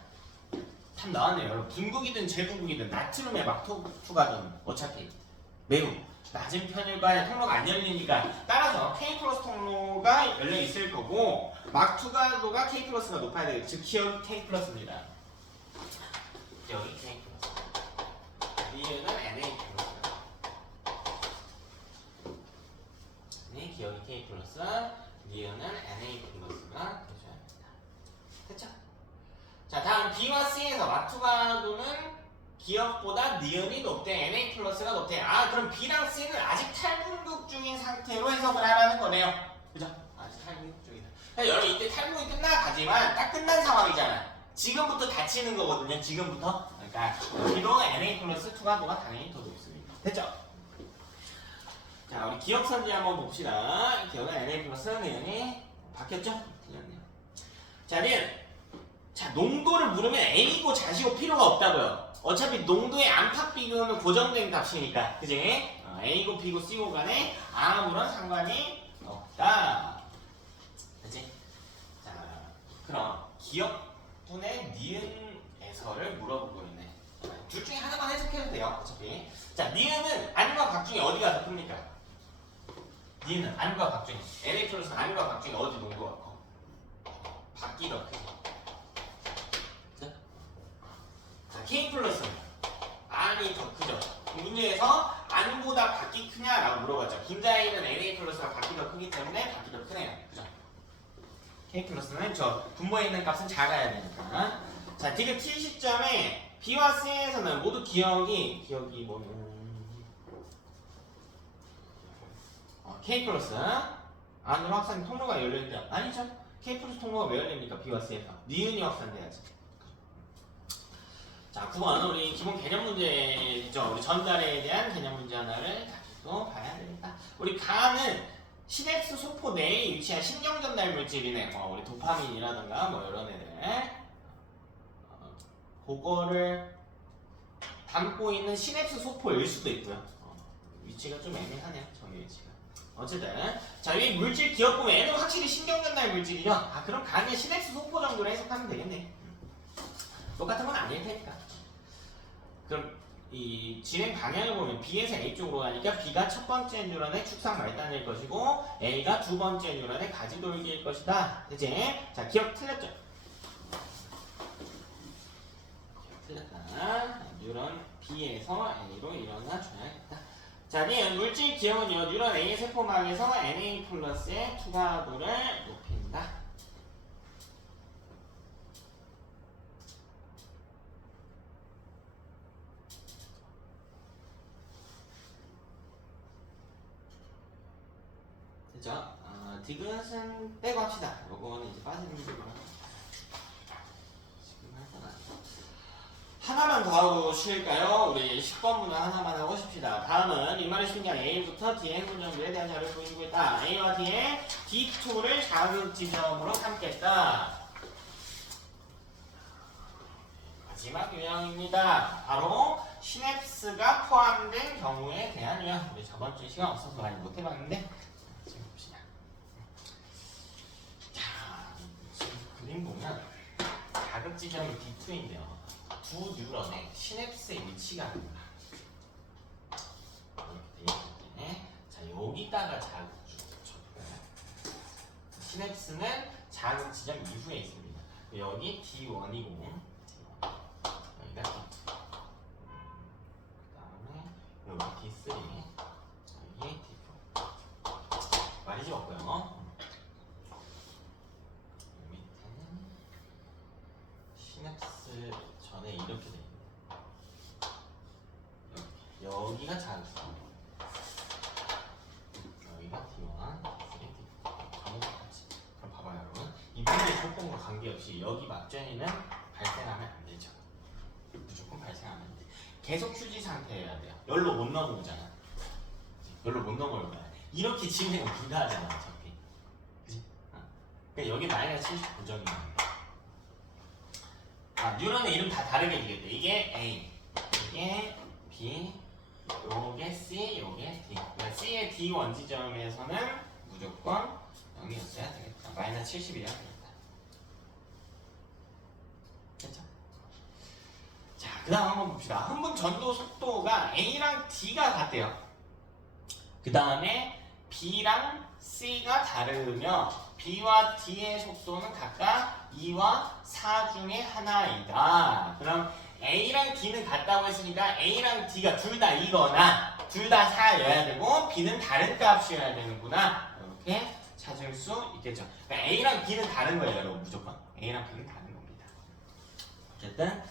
참 나왔네요. 여러분. 분극이든 재분극이든 나트륨의 막토가도는 어차피 매우 낮은 편일 거야. 통로가 안 열리니까 따라서 K 플러스 통로가 열려 있을 거고 막투가도가 K 플러스가 높아야 되겠죠. 즉 기억이 K 플러스입니다. 기억이 K 플러스. 이유는 NA 플러스. 네, 기억이 K 플러스. 이유는 NA 플러스가 되셔야 합니다. 됐죠? 자, 다음 B와 C에서 막투가도는 기억보다 니은이 높대. NA 플러스가 높대. 그럼 B랑 C는 아직 탈분극 중인 상태로 해석을 하라는 거네요. 그죠? 아직 탈분극 중이다. 여러분 이때 탈분극이 끝나가지만 딱 끝난 상황이잖아. 지금부터 다치는 거거든요. 지금부터. 그러니까 B도 NA 플러스 투가도가 당연히 더 높습니다. 됐죠? 자, 우리 기억선지 한번 봅시다. 기억은 NA 플러스 니은이 바뀌었죠? 틀렸네요. 자, 니은. 자, 농도를 물으면 A고 자시고 필요가 없다고요. 어차피 농도의 안팎 비교는 고정된 값이니까, 그지? A고 B고 C고 간에 아무런 상관이 없다. 그지? 자, 그럼 기억분의 니은에서를 물어보고 있네. 둘 중에 하나만 해석해도 돼요. 어차피. 자, 니은은 안과 각 중에 어디가 더 큽니까? 니은은 안과 각 중에 NA 플러스는 안과 각 중에 어디 농도가 커? 밖이 더 크죠. K 플러스는 안이 더 크죠. 문제에서 안보다 밖이 크냐라고 물어봤죠. 김자희는 NA 플러스가 밖이 더 크기 때문에 밖이 더 크네요. 그죠? K 플러스는 저 분모에 있는 값은 작아야 되니까. 자, 지금 T 시점에 B와 C에서는 모두 기억이 뭐는 K 플러스 안으로 확산 통로가 열려있다. 아니죠. K 플러스 통로가 왜 열립니까? B와 C에서 니은이 확산돼야지. 자, 9번 우리 기본 개념 문제죠. 우리 전달에 대한 개념 문제 하나를 가지고 봐야 되겠다. 우리 가는 시냅스 소포 내에 위치한 신경 전달 물질이네. 우리 도파민이라든가 뭐 이런 애들. 그거를 담고 있는 시냅스 소포일 수도 있고요. 위치가 좀 애매하네요. 저기 위치가. 어쨌든 자, 이 물질 기억 보면 얘는 확실히 신경 전달 물질이죠. 아, 그럼 간의 시냅스 소포 정도로 해석하면 되겠네. 똑같은 건 아닐 테니까. 그럼 이 진행 방향을 보면 B에서 A 쪽으로 가니까 B가 첫 번째 뉴런의 축상 말단일 것이고 A가 두 번째 뉴런의 가지돌기일 것이다. 그치? 자, 기억 틀렸죠? 기억 틀렸다. 뉴런 B에서 A로 일어나 줘야겠다. 자, 물질 기억은요, 뉴런 A 세포막에서 Na 플러스의 투과도를 높인다. 그죠? 디귿은 빼고 합시다. 요거는 이제 빠지는 문제구나. 지금 할 건 아니고. 하나만 더 하고 쉴까요? 우리 10번 문항 하나만 하고 싶시다. 다음은 인마리 신경 A부터 D의 행분정비에 대한 자료를 보이고 있다. A와 D의 D2를 자극 지점으로 삼겠다. 마지막 유형입니다. 바로 시냅스가 포함된 경우에 대한 유형. 우리 저번 주에 시간 없어서 많이 못 해봤는데 지금 봅시다. 자, 지금 그림 보면 자극 지점이 D2인데요. 두 뉴런의 시냅스의 위치가 아닙니다. 이렇게 되어 있기 자, 여기다가 자극 줘요. 시냅스는 자극 지점 이후에 있습니다. 여기 D1이고 여기가 D2. 그 다음에 여기 D3, 여기 D4. 많이 적었고요. 밑에는 시냅스 전에 이렇게 돼 있네요. 여기가 자극성. 여기가 D1, D3, D4. 전부같이. 그럼 봐봐요, 여러분. 이 문제 조건과 관계없이 여기 막전이는 발생하면 안 되죠. 무조건 발생하면 안 돼. 계속 휴지 상태여야 돼요. 열로 못 넘어오잖아. 열로 못 넘어올 거야. 이렇게 진행은 불가하잖아, 어차피. 그치? 그러니까 여기 마이너스 79점이야. 뉴런의 이름 다 다르게 되겠다. 이게 A, 이게 B, 요게 C, 요게 D. 그러니까 C의 D 원지점에서는 무조건 0이었어야 되겠다. 마이너스 70이어야 되겠다. 됐죠? 자, 그 다음 한번 봅시다. 흥분 전도 속도가 A랑 D가 같대요. 그 다음에 B랑 C가 다르며 B와 D의 속도는 각각 2와 4 중에 하나이다. 그럼 A랑 D는 같다고 했으니까 A랑 D가 둘 다 2거나 둘 다 4여야 되고 B는 다른 값이어야 되는구나. 이렇게 찾을 수 있겠죠. 그러니까 A랑 B는 다른 거예요, 여러분. 무조건 A랑 B는 다른 겁니다. 어쨌든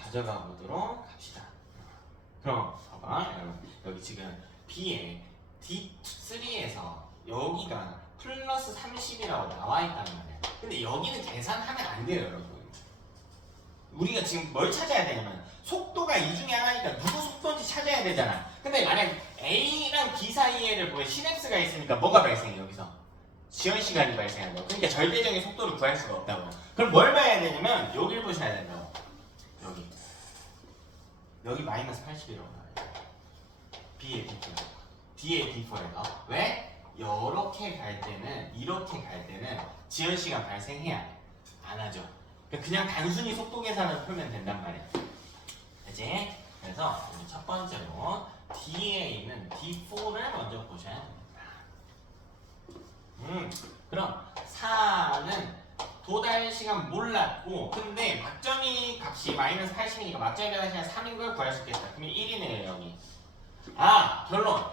가져가 보도록 합시다. 그럼 봐봐, 여러분. 여기 지금 B의 D3에서 여기가 플러스 30이라고 나와 있단 말이야. 근데 여기는 계산하면 안 돼요, 여러분. 우리가 지금 뭘 찾아야 되냐면 속도가 이 중에 하나니까 누구 속도인지 찾아야 되잖아. 근데 만약 A랑 B 사이에를 보면 시냅스가 있으니까 뭐가 발생해, 여기서? 지연 시간이 발생한다고. 그러니까 절대적인 속도를 구할 수가 없다고요. 그럼 뭘 봐야 되냐면 여기를 보셔야 된다고. 여기 마이너스 80이라고 나와요. B의 D2, D의 D4에서. 왜? 이렇게 갈 때는, 이렇게 갈 때는 지연 시간 발생해야 돼. 안 하죠. 그냥 단순히 속도 계산을 풀면 된단 말이야. 그치? 그래서 우리 첫 번째로 D에 있는 D4를 먼저 보셔야 됩니다. 그럼 4는 도달 시간 몰랐고, 근데 막점이 값이 마이너스 80이니까 막점이 도달 시간 3인 걸 구할 수 있겠다. 그러면 1이네요, 여기. 결론.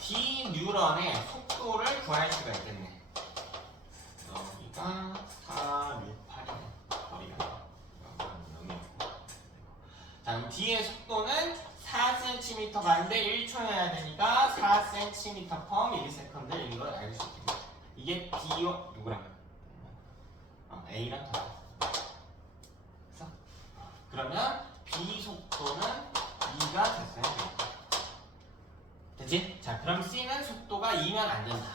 D 뉴런의 속도를 구할 수가 있겠네. 여기가 4, 6, 8이네. 거리가 0이었고. 자, 그럼 D의 속도는 4 4cm 가는데 1초여야 되니까 4cm per 밀리세컨드 이걸 알 수 있겠네. 이게 B요 누구랑? A랑 같아. 그래서 그러면 B 속도는 2가 됐어요. 됐지? 자, 그럼 C는 속도가 2면 안 된다.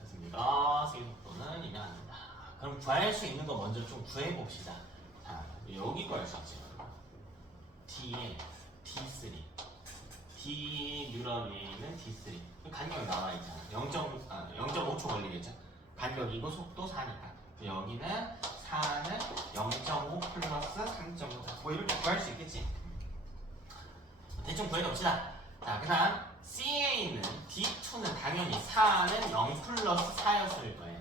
됐습니다. C 속도는 2면 안 된다. 그럼 구할 수 있는 거 먼저 좀 구해봅시다. 자, 여기 구할 수 있지. D에 D3. D 뉴런 위에 있는 D3. 간격 나와 있잖아. 0.5초 걸리겠죠? 간격이고 속도 4니까. 여기는 4는 0.5 플러스 3.5. 뭐 이렇게 구할 수 있겠지? 대충 구해봅시다. 자, 그 다음 C에 있는 D2는 당연히 4는 0 플러스 4였을 거예요.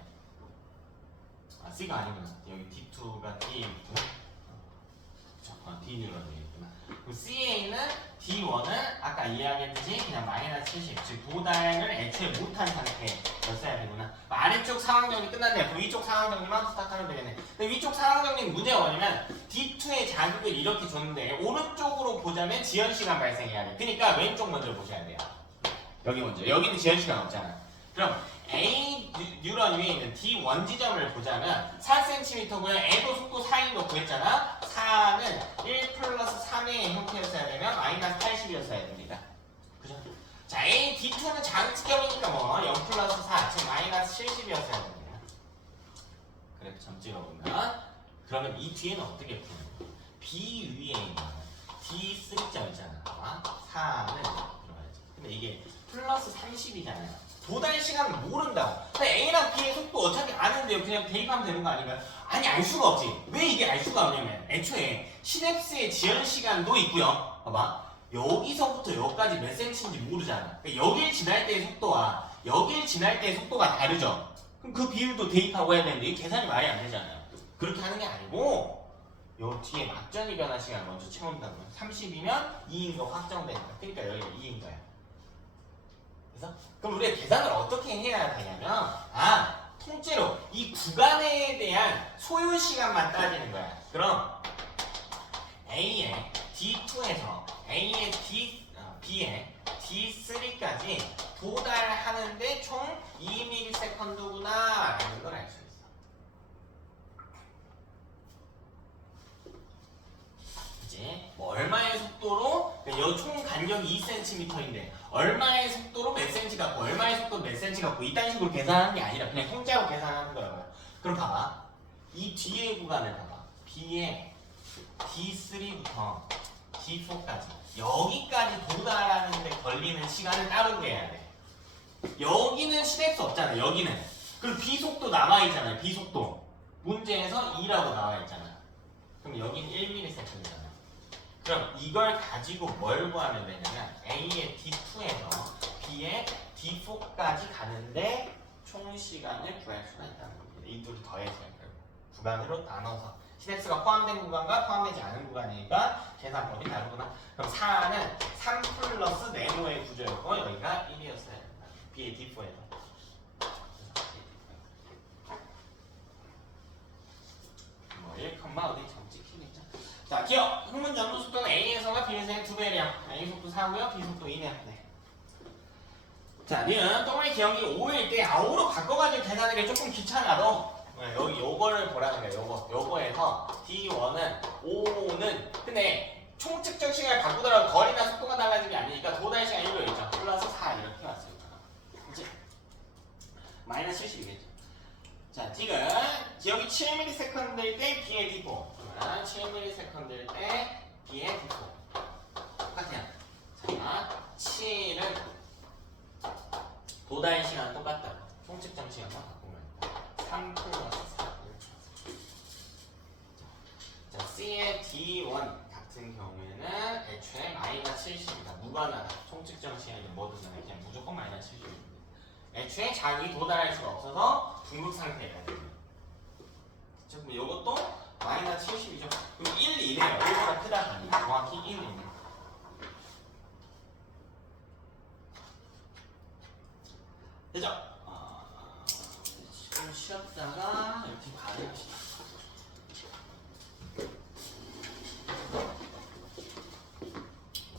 아, C가 아니구나. 여기 D2가 D에 있고 D 뉴런이 있구나. 그리고 C에 있는 D1은 아까 이야기했듯이 그냥 마이너스 70, 즉 도달을 애초에 못한 상태였어야 되구나. 아래쪽 상황 정리 끝났네요. 그 위쪽 상황 정리만 부탁하면 되겠네. 근데 위쪽 상황 정리는 문제가 뭐냐면 D2의 자극을 이렇게 줬는데 오른쪽으로 보자면 지연시간 발생해야 돼. 그러니까 왼쪽 먼저 보셔야 돼요. 여기 먼저. 여기는 지연시간 없잖아. 그럼 A 뉴런 위에 있는 D1 지점을 보자면 4cm고요. 애도 속도 4인 거 구했잖아. 4는 1 플러스 3의 형태였어야 되면 마이너스 80이었어야 됩니다. 그죠? 자, A D2는 장지점이니까 뭐 0 플러스 4, 즉 마이너스 70이었어야 됩니다. 그래서 점 찍어보면 그러면 이 뒤에는 어떻게 푸는 거야? B 위에 있는 D3점 있잖아. 4는 들어가야지. 근데 이게 플러스 30이잖아요. 도달 시간은 모른다고. 근데 A랑 B의 속도 어차피 아는데요. 그냥 대입하면 되는 거 아닌가요? 아니, 알 수가 없지. 왜 이게 알 수가 없냐면 애초에 시냅스의 지연 시간도 있고요. 봐봐. 여기서부터 여기까지 몇 cm인지 모르잖아. 그러니까 여길 지날 때의 속도와 여길 지날 때의 속도가 다르죠. 그럼 그 비율도 대입하고 해야 되는데 이게 계산이 말이 안 되잖아요. 그렇게 하는 게 아니고 요 뒤에 막전이 변화 시간을 먼저 채운다고요. 30이면 2인 거 확정되니까. 그러니까 여기가 2인 거야. 그래서 그럼 우리가 계산을 어떻게 해야 되냐면 통째로 이 구간에 대한 소요 시간만 따지는 거야. 그럼 A의 D2에서 A의 B의 D3까지 도달하는데 총 2ms구나 라는 걸 알 수 있어. 이제 뭐 얼마의 속도로 이 총 간격이 2cm인데 얼마의 속도로 몇 cm 갖고 얼마의 속도로 몇 cm 갖고 이딴 식으로 계산하는 게 아니라 그냥 통째로 계산하는 거라고요. 그럼 봐봐. 이 뒤에 구간을 봐봐. B의 D3부터 D4까지 여기까지 도달하는 데 걸리는 시간을 따로 구해야 돼. 여기는 시냅스 없잖아. 여기는. 그리고 B 속도 남아있잖아요. B 속도. 문제에서 2라고 나와있잖아. 그럼 여기는 1ms잖아. 그럼 이걸 가지고 뭘 구하면 되냐면 A의 D2에서 B의 D4까지 가는데 총 시간을 구할 수가 있다는 겁니다. 이 둘이 더해서 구간으로 나눠서 시냅스가 포함된 구간과 포함되지 않은 구간이니까 계산법이 다르구나. 그럼 4는 3 플러스 네모의 구조였고 여기가 1이었어야 된다. B의 D4에서. 뭐 1, 어디 점 찍히겠죠. 자, 기억! 흥분 전도 속도는 A에서가 B에서의 2배래요. A 속도 4고요, B 속도 2네요. 네. 자, 니은 동그라미 기억이 5일 때 5로 바꿔가지고 계산하는 게 조금 귀찮아도 여기 요거를 보라는 거예요. 요거에서 D1은 5는 근데 총 측정 시간을 바꾸더라도 거리나 속도가 달라진 게 아니니까 도달 시간 1로 있죠. 플러스 4 이렇게 왔어요. 그치? 마이너스 70이겠죠. 자, 지금 기억이 7ms일 때 B의 D4 7ms일 때 B의 D4 똑같아요. 자, 7은 도달 시간 똑같다. 총 측정 시간만 바꾸면 3 플러스 4 자, C의 D1 같은 경우에는 애초에 마이너스 70이다. 무관하다. 총 측정 시간이 뭐든 간에 그냥 무조건 마이너스 70입니다. 애초에 자극이 도달할 수가 없어서 중극 상태가 됩니다. 즉, 뭐 이것도 마이너스 70이죠. 그럼 1, 2네요. 1보다 크다 보니 정확히 1입니다. 되죠? 좀 쉬었다가 이렇게 발휘합시다.